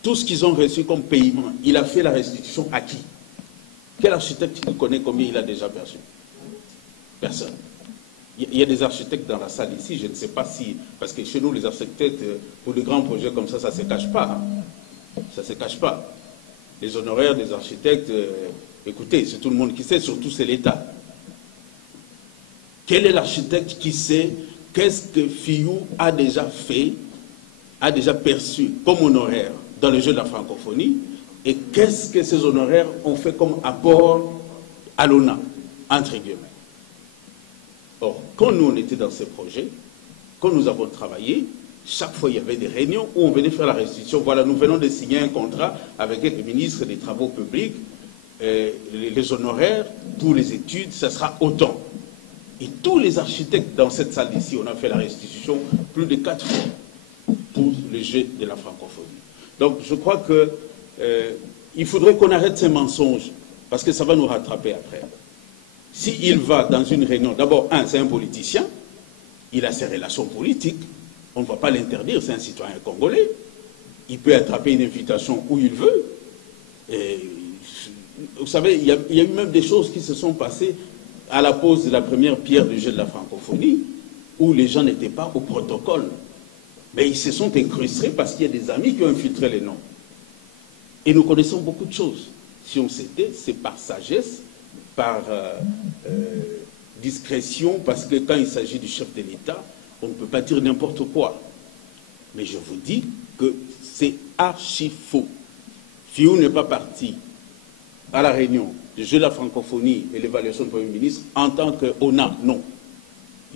tout ce qu'ils ont reçu comme paiement, il a fait la restitution à qui? Quel architecte qui connaît combien il a déjà perçu? Personne. Il y a des architectes dans la salle ici, je ne sais pas si... Parce que chez nous, les architectes, pour de grands projets comme ça ne se cache pas. Ça ne se cache pas. Les honoraires des architectes, écoutez, c'est tout le monde qui sait, surtout c'est l'État. Quel est l'architecte qui sait qu'est-ce que Fillou a déjà fait, a déjà perçu comme honoraire dans le jeu de la francophonie, et qu'est-ce que ces honoraires ont fait comme apport à l'ONA, entre guillemets. Or, quand nous on était dans ces projets, quand nous avons travaillé, chaque fois il y avait des réunions où on venait faire la restitution. Voilà, nous venons de signer un contrat avec le ministre des Travaux publics, les honoraires pour les études, ça sera autant. Et tous les architectes dans cette salle ici, on a fait la restitution plus de 4 fois pour le jeu de la francophonie. Donc je crois que il faudrait qu'on arrête ces mensonges, parce que ça va nous rattraper après. S'il va dans une réunion, d'abord, c'est un politicien, il a ses relations politiques, on ne va pas l'interdire, c'est un citoyen congolais, il peut attraper une invitation où il veut. Et, vous savez, il y a eu même des choses qui se sont passées à la pose de la première pierre du jeu de la francophonie, où les gens n'étaient pas au protocole. Mais ils se sont incrustés parce qu'il y a des amis qui ont infiltré les noms. Et nous connaissons beaucoup de choses. Si on s'était, c'est par sagesse, par discrétion, parce que quand il s'agit du chef de l'État, on ne peut pas dire n'importe quoi. Mais je vous dis que archi faux. Fiou n'est pas parti à la réunion du jeu de la francophonie et l'évaluation du Premier ministre en tant qu'ONA, non.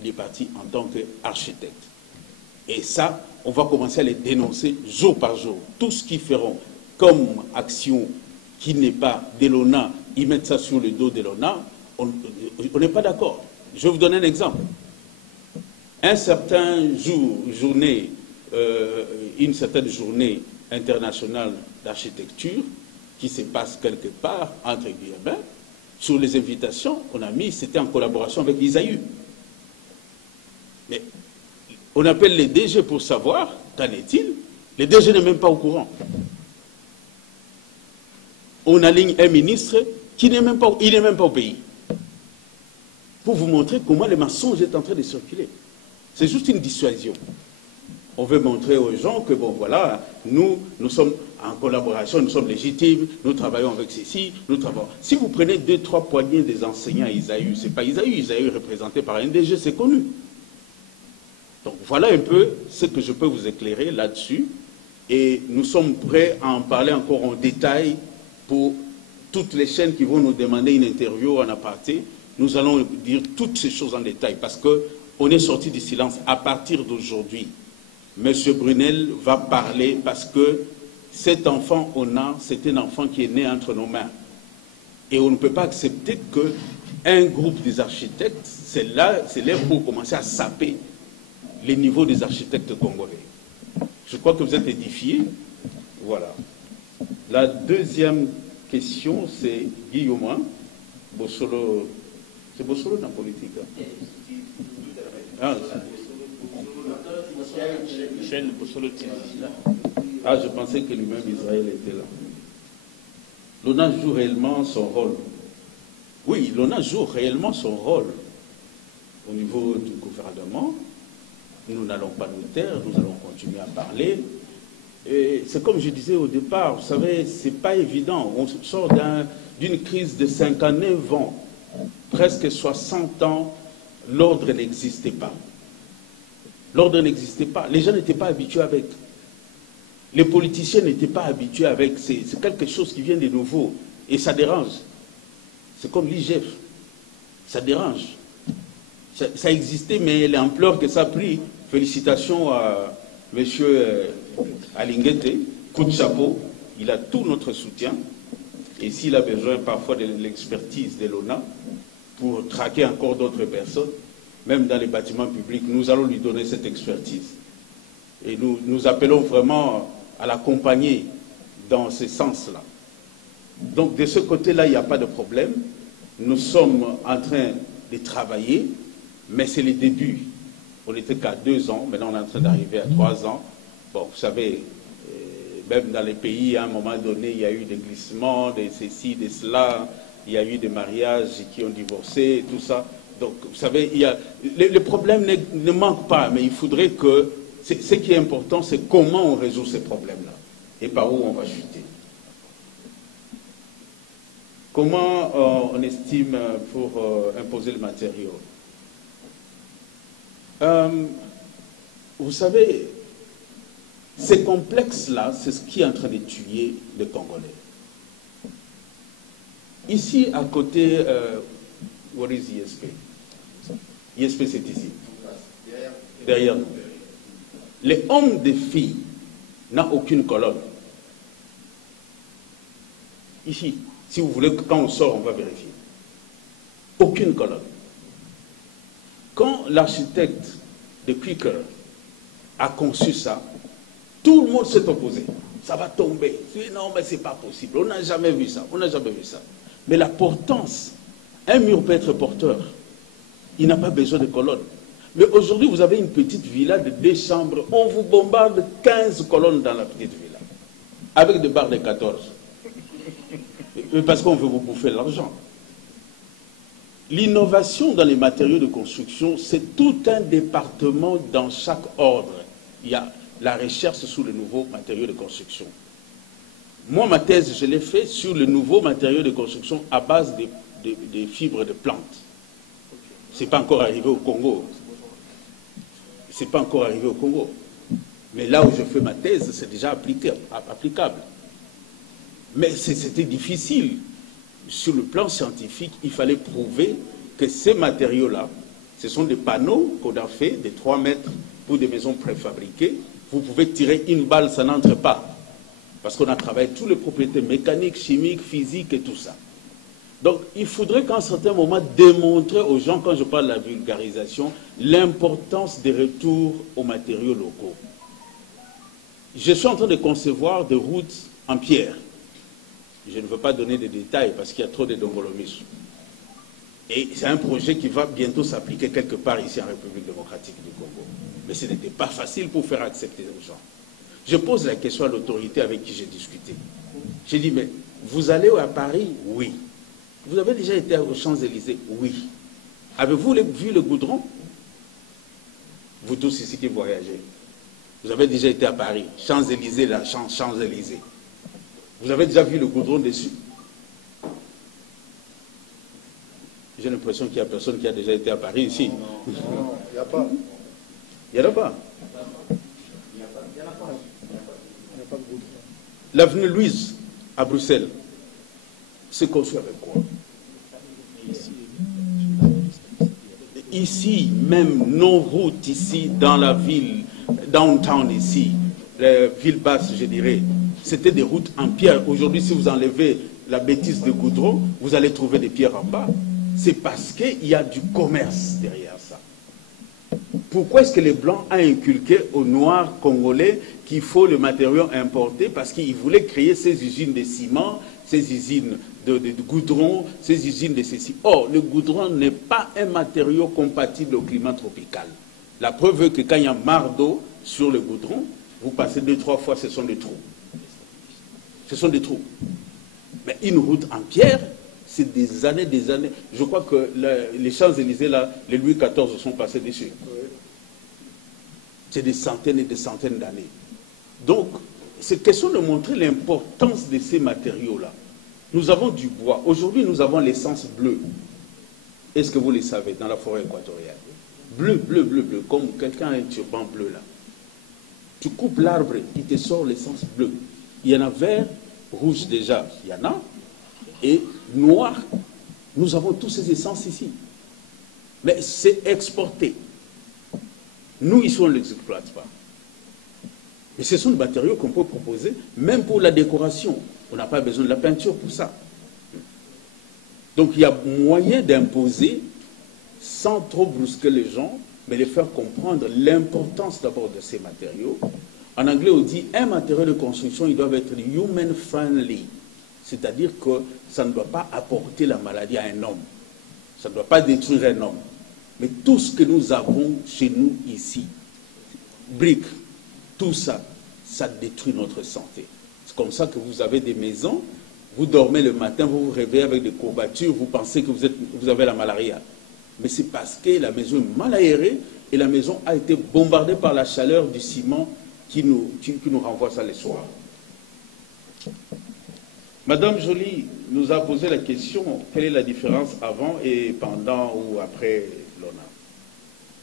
Il est parti en tant qu'architecte. Et ça, on va commencer à les dénoncer jour par jour. Tout ce qu'ils feront comme action qui n'est pas de l'ONA, ils mettent ça sur le dos de l'ONA, on n'est pas d'accord. Je vais vous donner un exemple. Un certain une certaine journée internationale d'architecture qui se passe quelque part, entre guillemets, sur les invitations qu'on a mis, c'était en collaboration avec l'ISAU. Mais on appelle les DG pour savoir, qu'en est-il? Les DG n'est même pas au courant. On aligne un ministre qui n'est même pas au pays. Pour vous montrer comment le mensonge est en train de circuler. C'est juste une dissuasion. On veut montrer aux gens que, bon, voilà, nous sommes en collaboration, nous sommes légitimes, nous travaillons avec ceci, nous travaillons. Si vous prenez 2-3 poignées des enseignants à Isaïe, ce n'est pas Isaïe représenté par un DG, c'est connu. Donc voilà un peu ce que je peux vous éclairer là-dessus. Et nous sommes prêts à en parler encore en détail pour toutes les chaînes qui vont nous demander une interview en aparté. Nous allons dire toutes ces choses en détail parce qu'on est sorti du silence. À partir d'aujourd'hui, M. Brunel va parler parce que cet enfant, c'est un enfant qui est né entre nos mains. Et on ne peut pas accepter qu'un groupe des architectes, c'est là pour commencer à saper les niveaux des architectes congolais. Je crois que vous êtes édifiés. Voilà. La deuxième question, c'est Guillaume Bossolo. C'est Bossolo dans la politique. Hein? Je pensais que lui-même Israël était là. L'ONA joue réellement son rôle. Oui, l'ONA joue réellement son rôle au niveau du gouvernement. Nous n'allons pas nous taire, nous allons continuer à parler. Et c'est comme je disais au départ, vous savez, ce n'est pas évident. On sort d'une crise de 59 ans, presque 60 ans, l'ordre n'existait pas. L'ordre n'existait pas. Les gens n'étaient pas habitués avec. Les politiciens n'étaient pas habitués avec. C'est quelque chose qui vient de nouveau. Et ça dérange. C'est comme l'IGF. Ça dérange. Ça existait, mais l'ampleur que ça a pris, félicitations à M. Alinguete, coup de chapeau, il a tout notre soutien. Et s'il a besoin parfois de l'expertise de l'ONA pour traquer encore d'autres personnes, même dans les bâtiments publics, nous allons lui donner cette expertise. Et nous appelons vraiment à l'accompagner dans ce sens-là. Donc de ce côté-là, il n'y a pas de problème. Nous sommes en train de travailler, mais c'est le début. On n'était qu'à 2 ans, maintenant on est en train d'arriver à 3 ans. Bon, vous savez, même dans les pays, à un moment donné, il y a eu des glissements, des ceci, des cela, il y a eu des mariages qui ont divorcé, tout ça. Donc, vous savez, les problèmes ne manquent pas, mais il faudrait que... Ce qui est important, c'est comment on résout ces problèmes-là et par où on va chuter. Comment on estime pour imposer le matériau? Vous savez, ces complexes-là, c'est ce qui est en train de tuer les Congolais. Ici, à côté, what is ISP? ISP, c'est ici. Derrière nous. Les hommes de filles n'ont aucune colonne. Ici, si vous voulez, quand on sort, on va vérifier. Aucune colonne. Quand l'architecte de Quaker a conçu ça, tout le monde s'est opposé. Ça va tomber. Non, mais c'est pas possible. On n'a jamais vu ça. On n'a jamais vu ça. Mais la portance, un mur peut être porteur. Il n'a pas besoin de colonnes. Mais aujourd'hui, vous avez une petite villa de 2 chambres. On vous bombarde 15 colonnes dans la petite villa. Avec des barres de 14. Parce qu'on veut vous bouffer l'argent. L'innovation dans les matériaux de construction, c'est tout un département dans chaque ordre. Il y a la recherche sur les nouveaux matériaux de construction. Moi, ma thèse, je l'ai fait sur le nouveau matériau de construction à base de fibres de plantes. Ce n'est pas encore arrivé au Congo. C'est pas encore arrivé au Congo. Mais là où je fais ma thèse, c'est déjà applicable. Mais c'était difficile. Sur le plan scientifique, il fallait prouver que ces matériaux-là, ce sont des panneaux qu'on a fait de 3 mètres pour des maisons préfabriquées. Vous pouvez tirer une balle, ça n'entre pas. Parce qu'on a travaillé toutes les propriétés mécaniques, chimiques, physiques et tout ça. Donc, il faudrait qu'à un certain moment démontrer aux gens, quand je parle de la vulgarisation, l'importance des retours aux matériaux locaux. Je suis en train de concevoir des routes en pierre. Je ne veux pas donner des détails parce qu'il y a trop de dongolomisme. Et c'est un projet qui va bientôt s'appliquer quelque part ici en République démocratique du Congo. Mais ce n'était pas facile pour faire accepter aux gens. Je pose la question à l'autorité avec qui j'ai discuté. J'ai dit, mais vous allez à Paris? Oui. Vous avez déjà été aux Champs-Élysées? Oui. Avez-vous vu le goudron? Vous tous ici qui voyagez. Vous avez déjà été à Paris. Champs-Élysées, là, Champs-Élysées. Vous avez déjà vu le goudron dessus? J'ai l'impression qu'il n'y a personne qui a déjà été à Paris ici. Non, il n'y a pas. Il n'y en a pas. L'avenue Louise, à Bruxelles, c'est construit avec quoi? Ici, même nos routes ici, dans la ville, downtown ici, la ville basse, je dirais, c'était des routes en pierre. Aujourd'hui, si vous enlevez la bêtise de goudron, vous allez trouver des pierres en bas. C'est parce qu'il y a du commerce derrière ça. Pourquoi est-ce que les Blancs ont inculqué aux Noirs congolais qu'il faut le matériau importé? Parce qu'ils voulaient créer ces usines de ciment, ces usines de goudron, ces usines de ceci. Or, le goudron n'est pas un matériau compatible au climat tropical. La preuve est que quand il y a marre d'eau sur le goudron, vous passez 2-3 fois, ce sont des trous. Ce sont des trous. Mais une route en pierre, c'est des années, des années. Je crois que les Champs-Élysées, là, les Louis XIV sont passés dessus. C'est des centaines et des centaines d'années. Donc, c'est question de montrer l'importance de ces matériaux-là. Nous avons du bois. Aujourd'hui, nous avons l'essence bleue. Est-ce que vous le savez, dans la forêt équatoriale? Bleu, bleu, bleu, bleu, comme quelqu'un a un turban bleu là. Tu coupes l'arbre, il te sort l'essence bleue. Il y en a vert, rouge déjà, il y en a, et noir. Nous avons tous ces essences ici. Mais c'est exporté. Nous, ici, on ne les exploite pas. Mais ce sont des matériaux qu'on peut proposer, même pour la décoration. On n'a pas besoin de la peinture pour ça. Donc, il y a moyen d'imposer, sans trop brusquer les gens, mais les faire comprendre l'importance d'abord de ces matériaux. En anglais, on dit un matériau de construction, il doit être human-friendly. C'est-à-dire que ça ne doit pas apporter la maladie à un homme. Ça ne doit pas détruire un homme. Mais tout ce que nous avons chez nous ici, briques, tout ça, ça détruit notre santé. C'est comme ça que vous avez des maisons, vous dormez le matin, vous vous réveillez avec des courbatures, vous pensez que vous avez la malaria. Mais c'est parce que la maison est mal aérée et la maison a été bombardée par la chaleur du ciment qui nous renvoie ça le soir. Madame Joly nous a posé la question, quelle est la différence avant et pendant ou après l'ONA?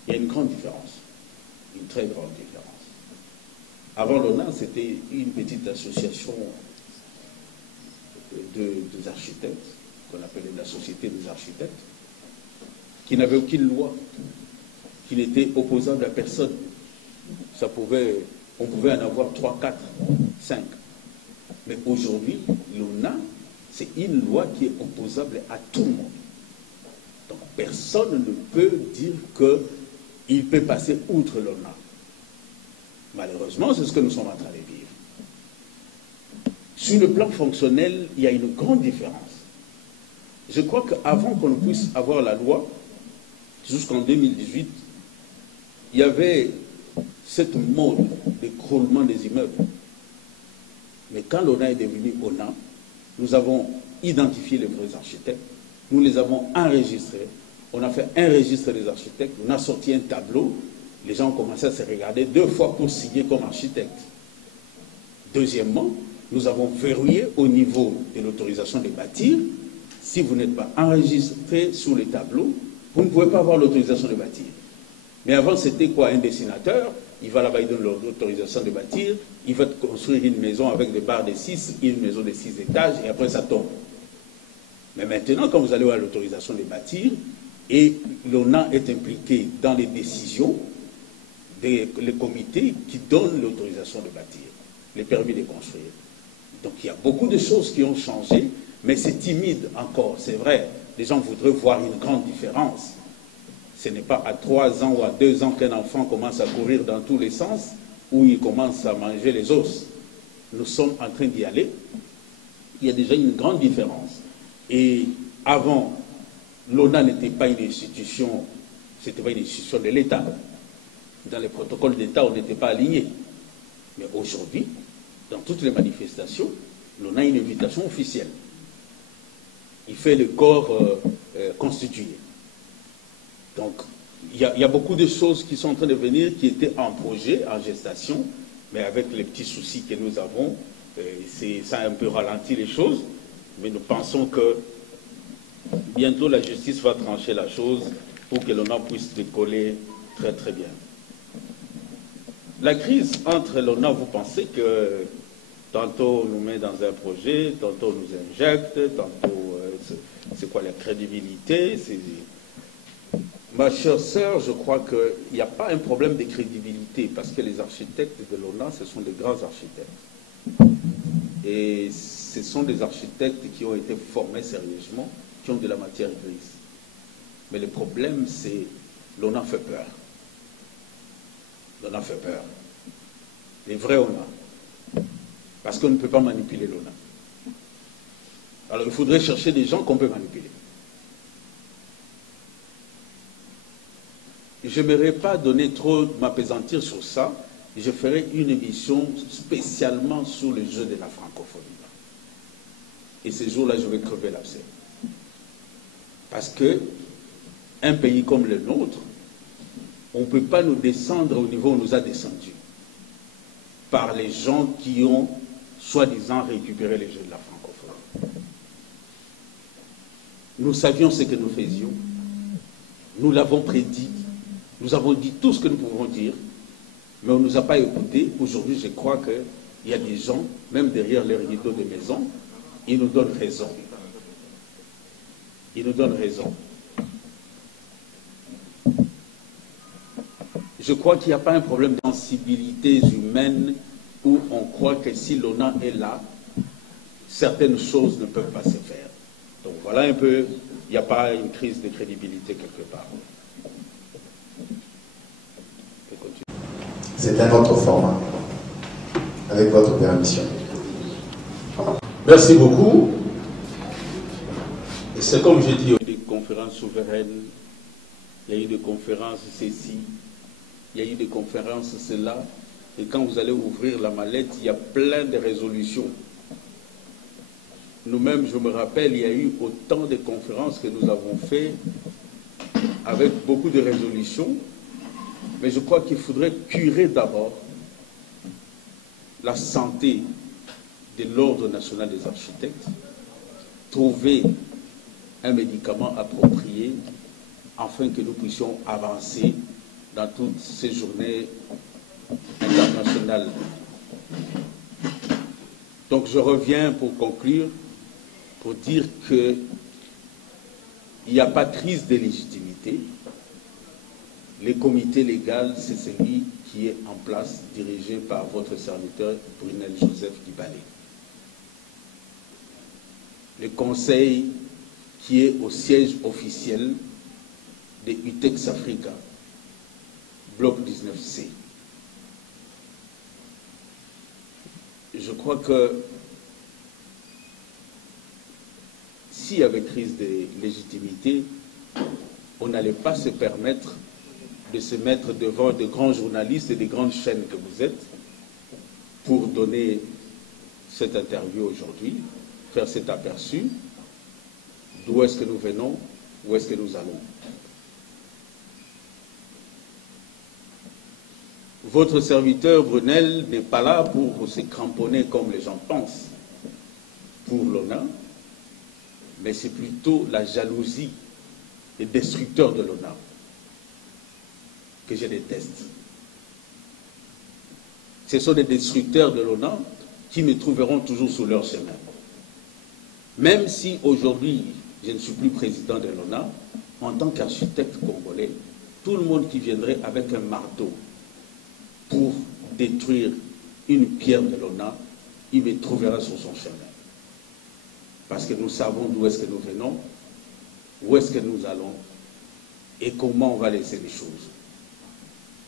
Il y a une grande différence, une très grande différence. Avant l'ONA, c'était une petite association des architectes, qu'on appelait la Société des architectes, qui n'avait aucune loi, qui n'était opposable à personne. On pouvait en avoir 3, 4, 5. Mais aujourd'hui, l'ONA, c'est une loi qui est opposable à tout le monde. Donc personne ne peut dire qu'il peut passer outre l'ONA. Malheureusement, c'est ce que nous sommes en train de vivre. Sur le plan fonctionnel, il y a une grande différence. Je crois qu'avant qu'on puisse avoir la loi, jusqu'en 2018, il y avait cette mode d'écroulement des immeubles. Mais quand l'ONA est devenu ONA, nous avons identifié les vrais architectes, nous les avons enregistrés, on a fait un registre des architectes, on a sorti un tableau, les gens ont commencé à se regarder 2 fois pour signer comme architecte. Deuxièmement, nous avons verrouillé au niveau de l'autorisation de bâtir. Si vous n'êtes pas enregistré sur les tableaux, vous ne pouvez pas avoir l'autorisation de bâtir. Mais avant, c'était quoi? Un dessinateur, il va là-bas, il donne l'autorisation de bâtir, il va construire une maison avec des barres de 6, une maison de 6 étages, et après ça tombe. Mais maintenant, quand vous allez à l'autorisation de bâtir, et l'ONA est impliqué dans les décisions, les comités qui donnent l'autorisation de bâtir, les permis de construire. Donc il y a beaucoup de choses qui ont changé, mais c'est timide encore, c'est vrai. Les gens voudraient voir une grande différence. Ce n'est pas à 3 ans ou à 2 ans qu'un enfant commence à courir dans tous les sens, ou il commence à manger les os. Nous sommes en train d'y aller. Il y a déjà une grande différence. Et avant, l'ONA n'était pas une institution, c'était pas une institution de l'État. Dans les protocoles d'État, on n'était pas aligné. Mais aujourd'hui, dans toutes les manifestations, l'ONA a une invitation officielle. Il fait le corps constitué. Donc, il y a beaucoup de choses qui sont en train de venir, qui étaient en projet, en gestation, mais avec les petits soucis que nous avons, ça a un peu ralenti les choses. Mais nous pensons que bientôt la justice va trancher la chose pour que l'ONA puisse décoller très très bien. La crise entre l'ONA, vous pensez que tantôt on nous met dans un projet, tantôt on nous injecte, tantôt c'est quoi la crédibilité? Ma chère sœur, je crois qu'il n'y a pas un problème de crédibilité parce que les architectes de l'ONA, ce sont des grands architectes. Et ce sont des architectes qui ont été formés sérieusement, qui ont de la matière grise. Mais le problème, c'est l'ONA fait peur. L'ONA fait peur. Les vrais ONA. Parce qu'on ne peut pas manipuler l'ONA. Alors il faudrait chercher des gens qu'on peut manipuler. Je n'aimerais pas donner trop, m'apaisantir sur ça. Je ferai une émission spécialement sur le jeu de la francophonie. Et ces jours-là, je vais crever l'abcès. Parce que un pays comme le nôtre, on ne peut pas nous descendre au niveau où on nous a descendus par les gens qui ont, soi-disant, récupéré les jeux de la francophonie. Nous savions ce que nous faisions. Nous l'avons prédit. Nous avons dit tout ce que nous pouvons dire, mais on ne nous a pas écoutés. Aujourd'hui, je crois qu'il y a des gens, même derrière les rideaux de maison, ils nous donnent raison. Ils nous donnent raison. Je crois qu'il n'y a pas un problème de sensibilité humaine où on croit que si l'ONA est là, certaines choses ne peuvent pas se faire. Donc voilà un peu, il n'y a pas une crise de crédibilité quelque part. C'est un autre format, avec votre permission. Merci beaucoup. Et c'est comme j'ai dit, il y a eu des conférences souveraines, il y a eu des conférences ceci, il y a eu des conférences cela, et quand vous allez ouvrir la mallette, il y a plein de résolutions. Nous-mêmes, je me rappelle, il y a eu autant de conférences que nous avons fait avec beaucoup de résolutions, mais je crois qu'il faudrait curer d'abord la santé de l'Ordre national des architectes, trouver un médicament approprié afin que nous puissions avancer dans toutes ces journées internationales. Donc je reviens pour conclure, pour dire qu'il n'y a pas de crise de légitimité. Le comité légal, c'est celui qui est en place, dirigé par votre serviteur Brunel Joseph Kibale. Le conseil qui est au siège officiel de UTEX Africa, bloc 19C. Je crois que s'il y avait crise de légitimité, on n'allait pas se permettre de se mettre devant de grands journalistes et des grandes chaînes que vous êtes pour donner cette interview aujourd'hui, faire cet aperçu d'où est-ce que nous venons, où est-ce que nous allons. Votre serviteur Brunel n'est pas là pour se cramponner comme les gens pensent pour l'ONA, mais c'est plutôt la jalousie des destructeurs de l'ONA que je déteste. Ce sont des destructeurs de l'ONA qui me trouveront toujours sous leur chemin. Même si aujourd'hui, je ne suis plus président de l'ONA, en tant qu'architecte congolais, tout le monde qui viendrait avec un marteau pour détruire une pierre de l'ONA, il me trouvera sur son chemin. Parce que nous savons d'où est-ce que nous venons, où est-ce que nous allons et comment on va laisser les choses.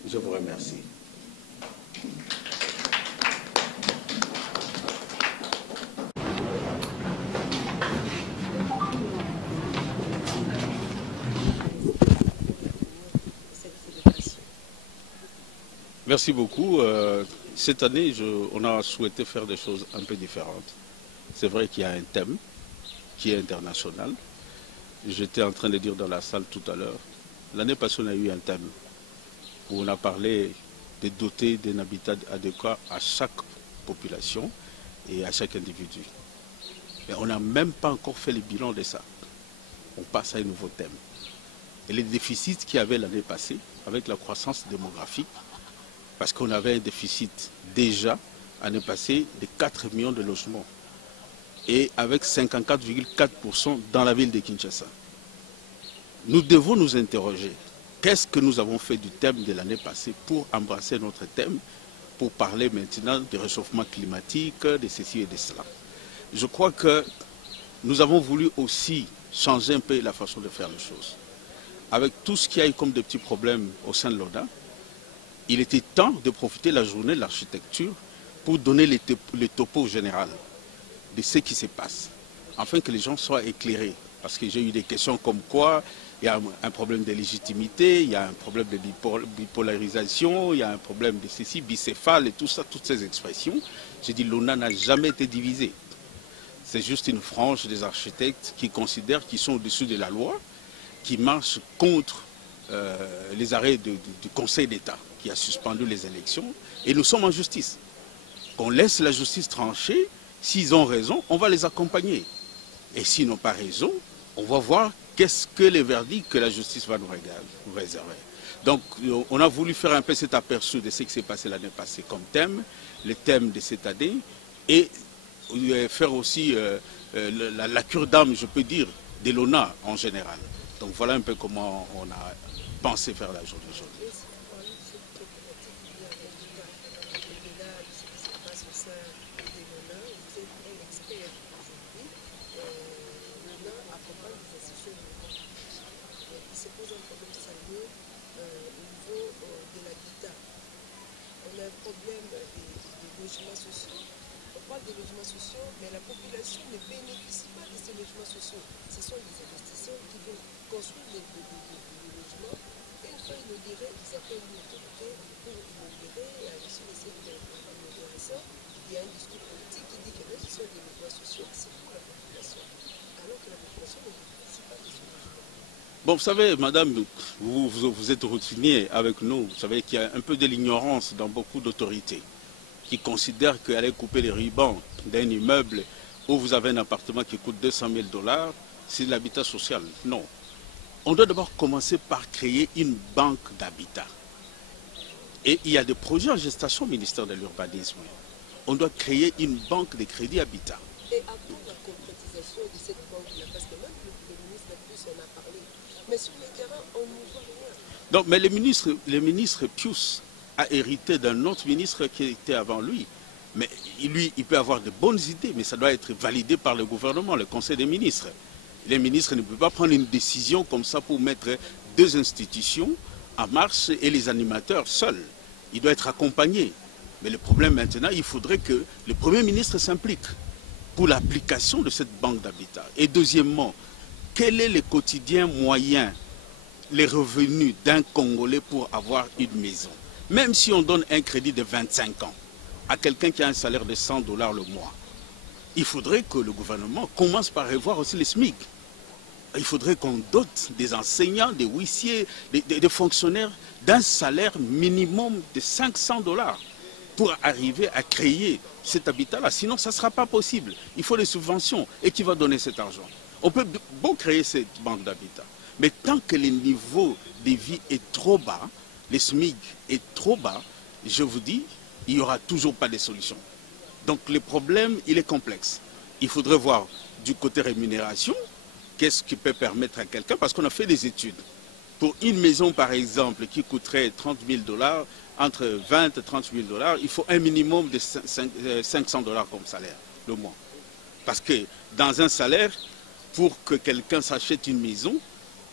Je vous remercie. Merci beaucoup. Cette année, on a souhaité faire des choses un peu différentes. C'est vrai qu'il y a un thème qui est international. J'étais en train de dire dans la salle tout à l'heure, l'année passée, on a eu un thème où on a parlé de doter d'un habitat adéquat à chaque population et à chaque individu. Mais on n'a même pas encore fait le bilan de ça. On passe à un nouveau thème. Et les déficits qu'il y avait l'année passée, avec la croissance démographique, parce qu'on avait un déficit déjà, l'année passée, de 4 millions de logements. Et avec 54,4% dans la ville de Kinshasa. Nous devons nous interroger. Qu'est-ce que nous avons fait du thème de l'année passée pour embrasser notre thème, pour parler maintenant du réchauffement climatique, de ceci et de cela. Je crois que nous avons voulu aussi changer un peu la façon de faire les choses. Avec tout ce qu'il y a eu comme des petits problèmes au sein de l'ONA, il était temps de profiter de la journée de l'architecture pour donner les topos généraux de ce qui se passe, afin que les gens soient éclairés. Parce que j'ai eu des questions comme quoi il y a un problème de légitimité, il y a un problème de bipolarisation, il y a un problème de ceci, bicéphale et tout ça, toutes ces expressions. J'ai dit l'ONA n'a jamais été divisée. C'est juste une frange des architectes qui considèrent qu'ils sont au-dessus de la loi, qui marchent contre les arrêts du Conseil d'État qui a suspendu les élections. Et nous sommes en justice. Qu'on laisse la justice trancher. S'ils ont raison, on va les accompagner. Et s'ils n'ont pas raison, on va voir qu'est-ce que les verdicts que la justice va nous réserver. Donc, on a voulu faire un peu cet aperçu de ce qui s'est passé l'année passée comme thème, le thème de cette année, et faire aussi la cure d'âme, je peux dire, de l'ONA en général. Donc, voilà un peu comment on a pensé faire la journée d'aujourd'hui. Des logements sociaux, mais la population ne bénéficie pas de ces logements sociaux. Ce sont les investisseurs qui vont construire des logements et une fois inaugurés, ils appellent une autorité pour inaugurer et à l'issue de cette inauguration, il y a un discours politique qui dit que non, ce sont des logements sociaux, c'est pour la population, alors que la population ne bénéficie pas de ce logement. Bon, vous savez, madame, vous êtes routinier avec nous, vous savez qu'il y a un peu de l'ignorance dans beaucoup d'autorités qui considèrent qu'aller couper les rubans d'un immeuble où vous avez un appartement qui coûte 200 000 $, c'est de l'habitat social. Non. On doit d'abord commencer par créer une banque d'habitat. Et il y a des projets en gestation au ministère de l'Urbanisme. On doit créer une banque de crédit habitat. Et à quand la concrétisation de cette banque-là? Parce que même le ministre Pius en a parlé. Mais sur le terrain, on ne voit rien. Donc, mais le ministre Pius a hérité d'un autre ministre qui était avant lui. Mais lui, il peut avoir de bonnes idées, mais ça doit être validé par le gouvernement, le Conseil des ministres. Les ministres ne peuvent pas prendre une décision comme ça pour mettre deux institutions en marche et les animateurs seuls. Il doit être accompagné. Mais le problème maintenant, il faudrait que le Premier ministre s'implique pour l'application de cette banque d'habitat. Et deuxièmement, quel est le quotidien moyen, les revenus d'un Congolais pour avoir une maison? Même si on donne un crédit de 25 ans à quelqu'un qui a un salaire de 100 $ le mois, il faudrait que le gouvernement commence par revoir aussi les SMIC. Il faudrait qu'on dote des enseignants, des huissiers, des fonctionnaires d'un salaire minimum de 500 $ pour arriver à créer cet habitat-là. Sinon, ça ne sera pas possible. Il faut des subventions. Et qui va donner cet argent? On peut beau créer cette banque d'habitat, mais tant que le niveau de vie est trop bas, les SMIC est trop bas, je vous dis, il n'y aura toujours pas de solution. Donc le problème, il est complexe. Il faudrait voir du côté rémunération, qu'est-ce qui peut permettre à quelqu'un, parce qu'on a fait des études. Pour une maison, par exemple, qui coûterait 30 000 $, entre 20 et 30 000 $, il faut un minimum de 500 $ comme salaire le mois. Parce que dans un salaire, pour que quelqu'un s'achète une maison,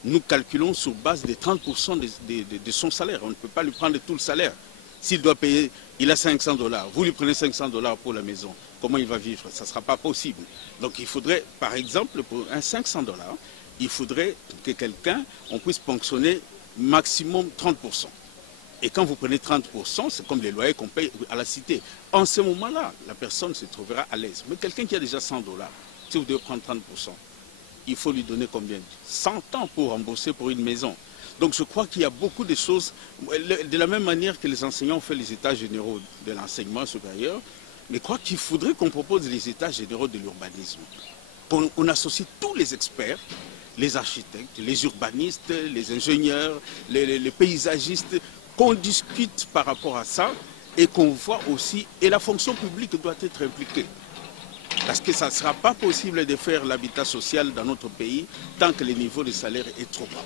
nous calculons sur base de 30% de son salaire. On ne peut pas lui prendre tout le salaire. S'il doit payer, il a 500 $, vous lui prenez 500 $ pour la maison, comment il va vivre? Ça ne sera pas possible. Donc il faudrait, par exemple, pour un 500 $, il faudrait que quelqu'un, on puisse ponctionner maximum 30%. Et quand vous prenez 30%, c'est comme les loyers qu'on paye à la cité. En ce moment-là, la personne se trouvera à l'aise. Mais quelqu'un qui a déjà 100 $, si vous devez prendre 30%, il faut lui donner combien? 100 ans pour rembourser pour une maison. Donc je crois qu'il y a beaucoup de choses, de la même manière que les enseignants ont fait les états généraux de l'enseignement supérieur, mais je crois qu'il faudrait qu'on propose les états généraux de l'urbanisme. Qu'on associe tous les experts, les architectes, les urbanistes, les ingénieurs, les paysagistes, qu'on discute par rapport à ça et qu'on voit aussi, et la fonction publique doit être impliquée. Parce que ça ne sera pas possible de faire l'habitat social dans notre pays tant que le niveau de salaire est trop bas.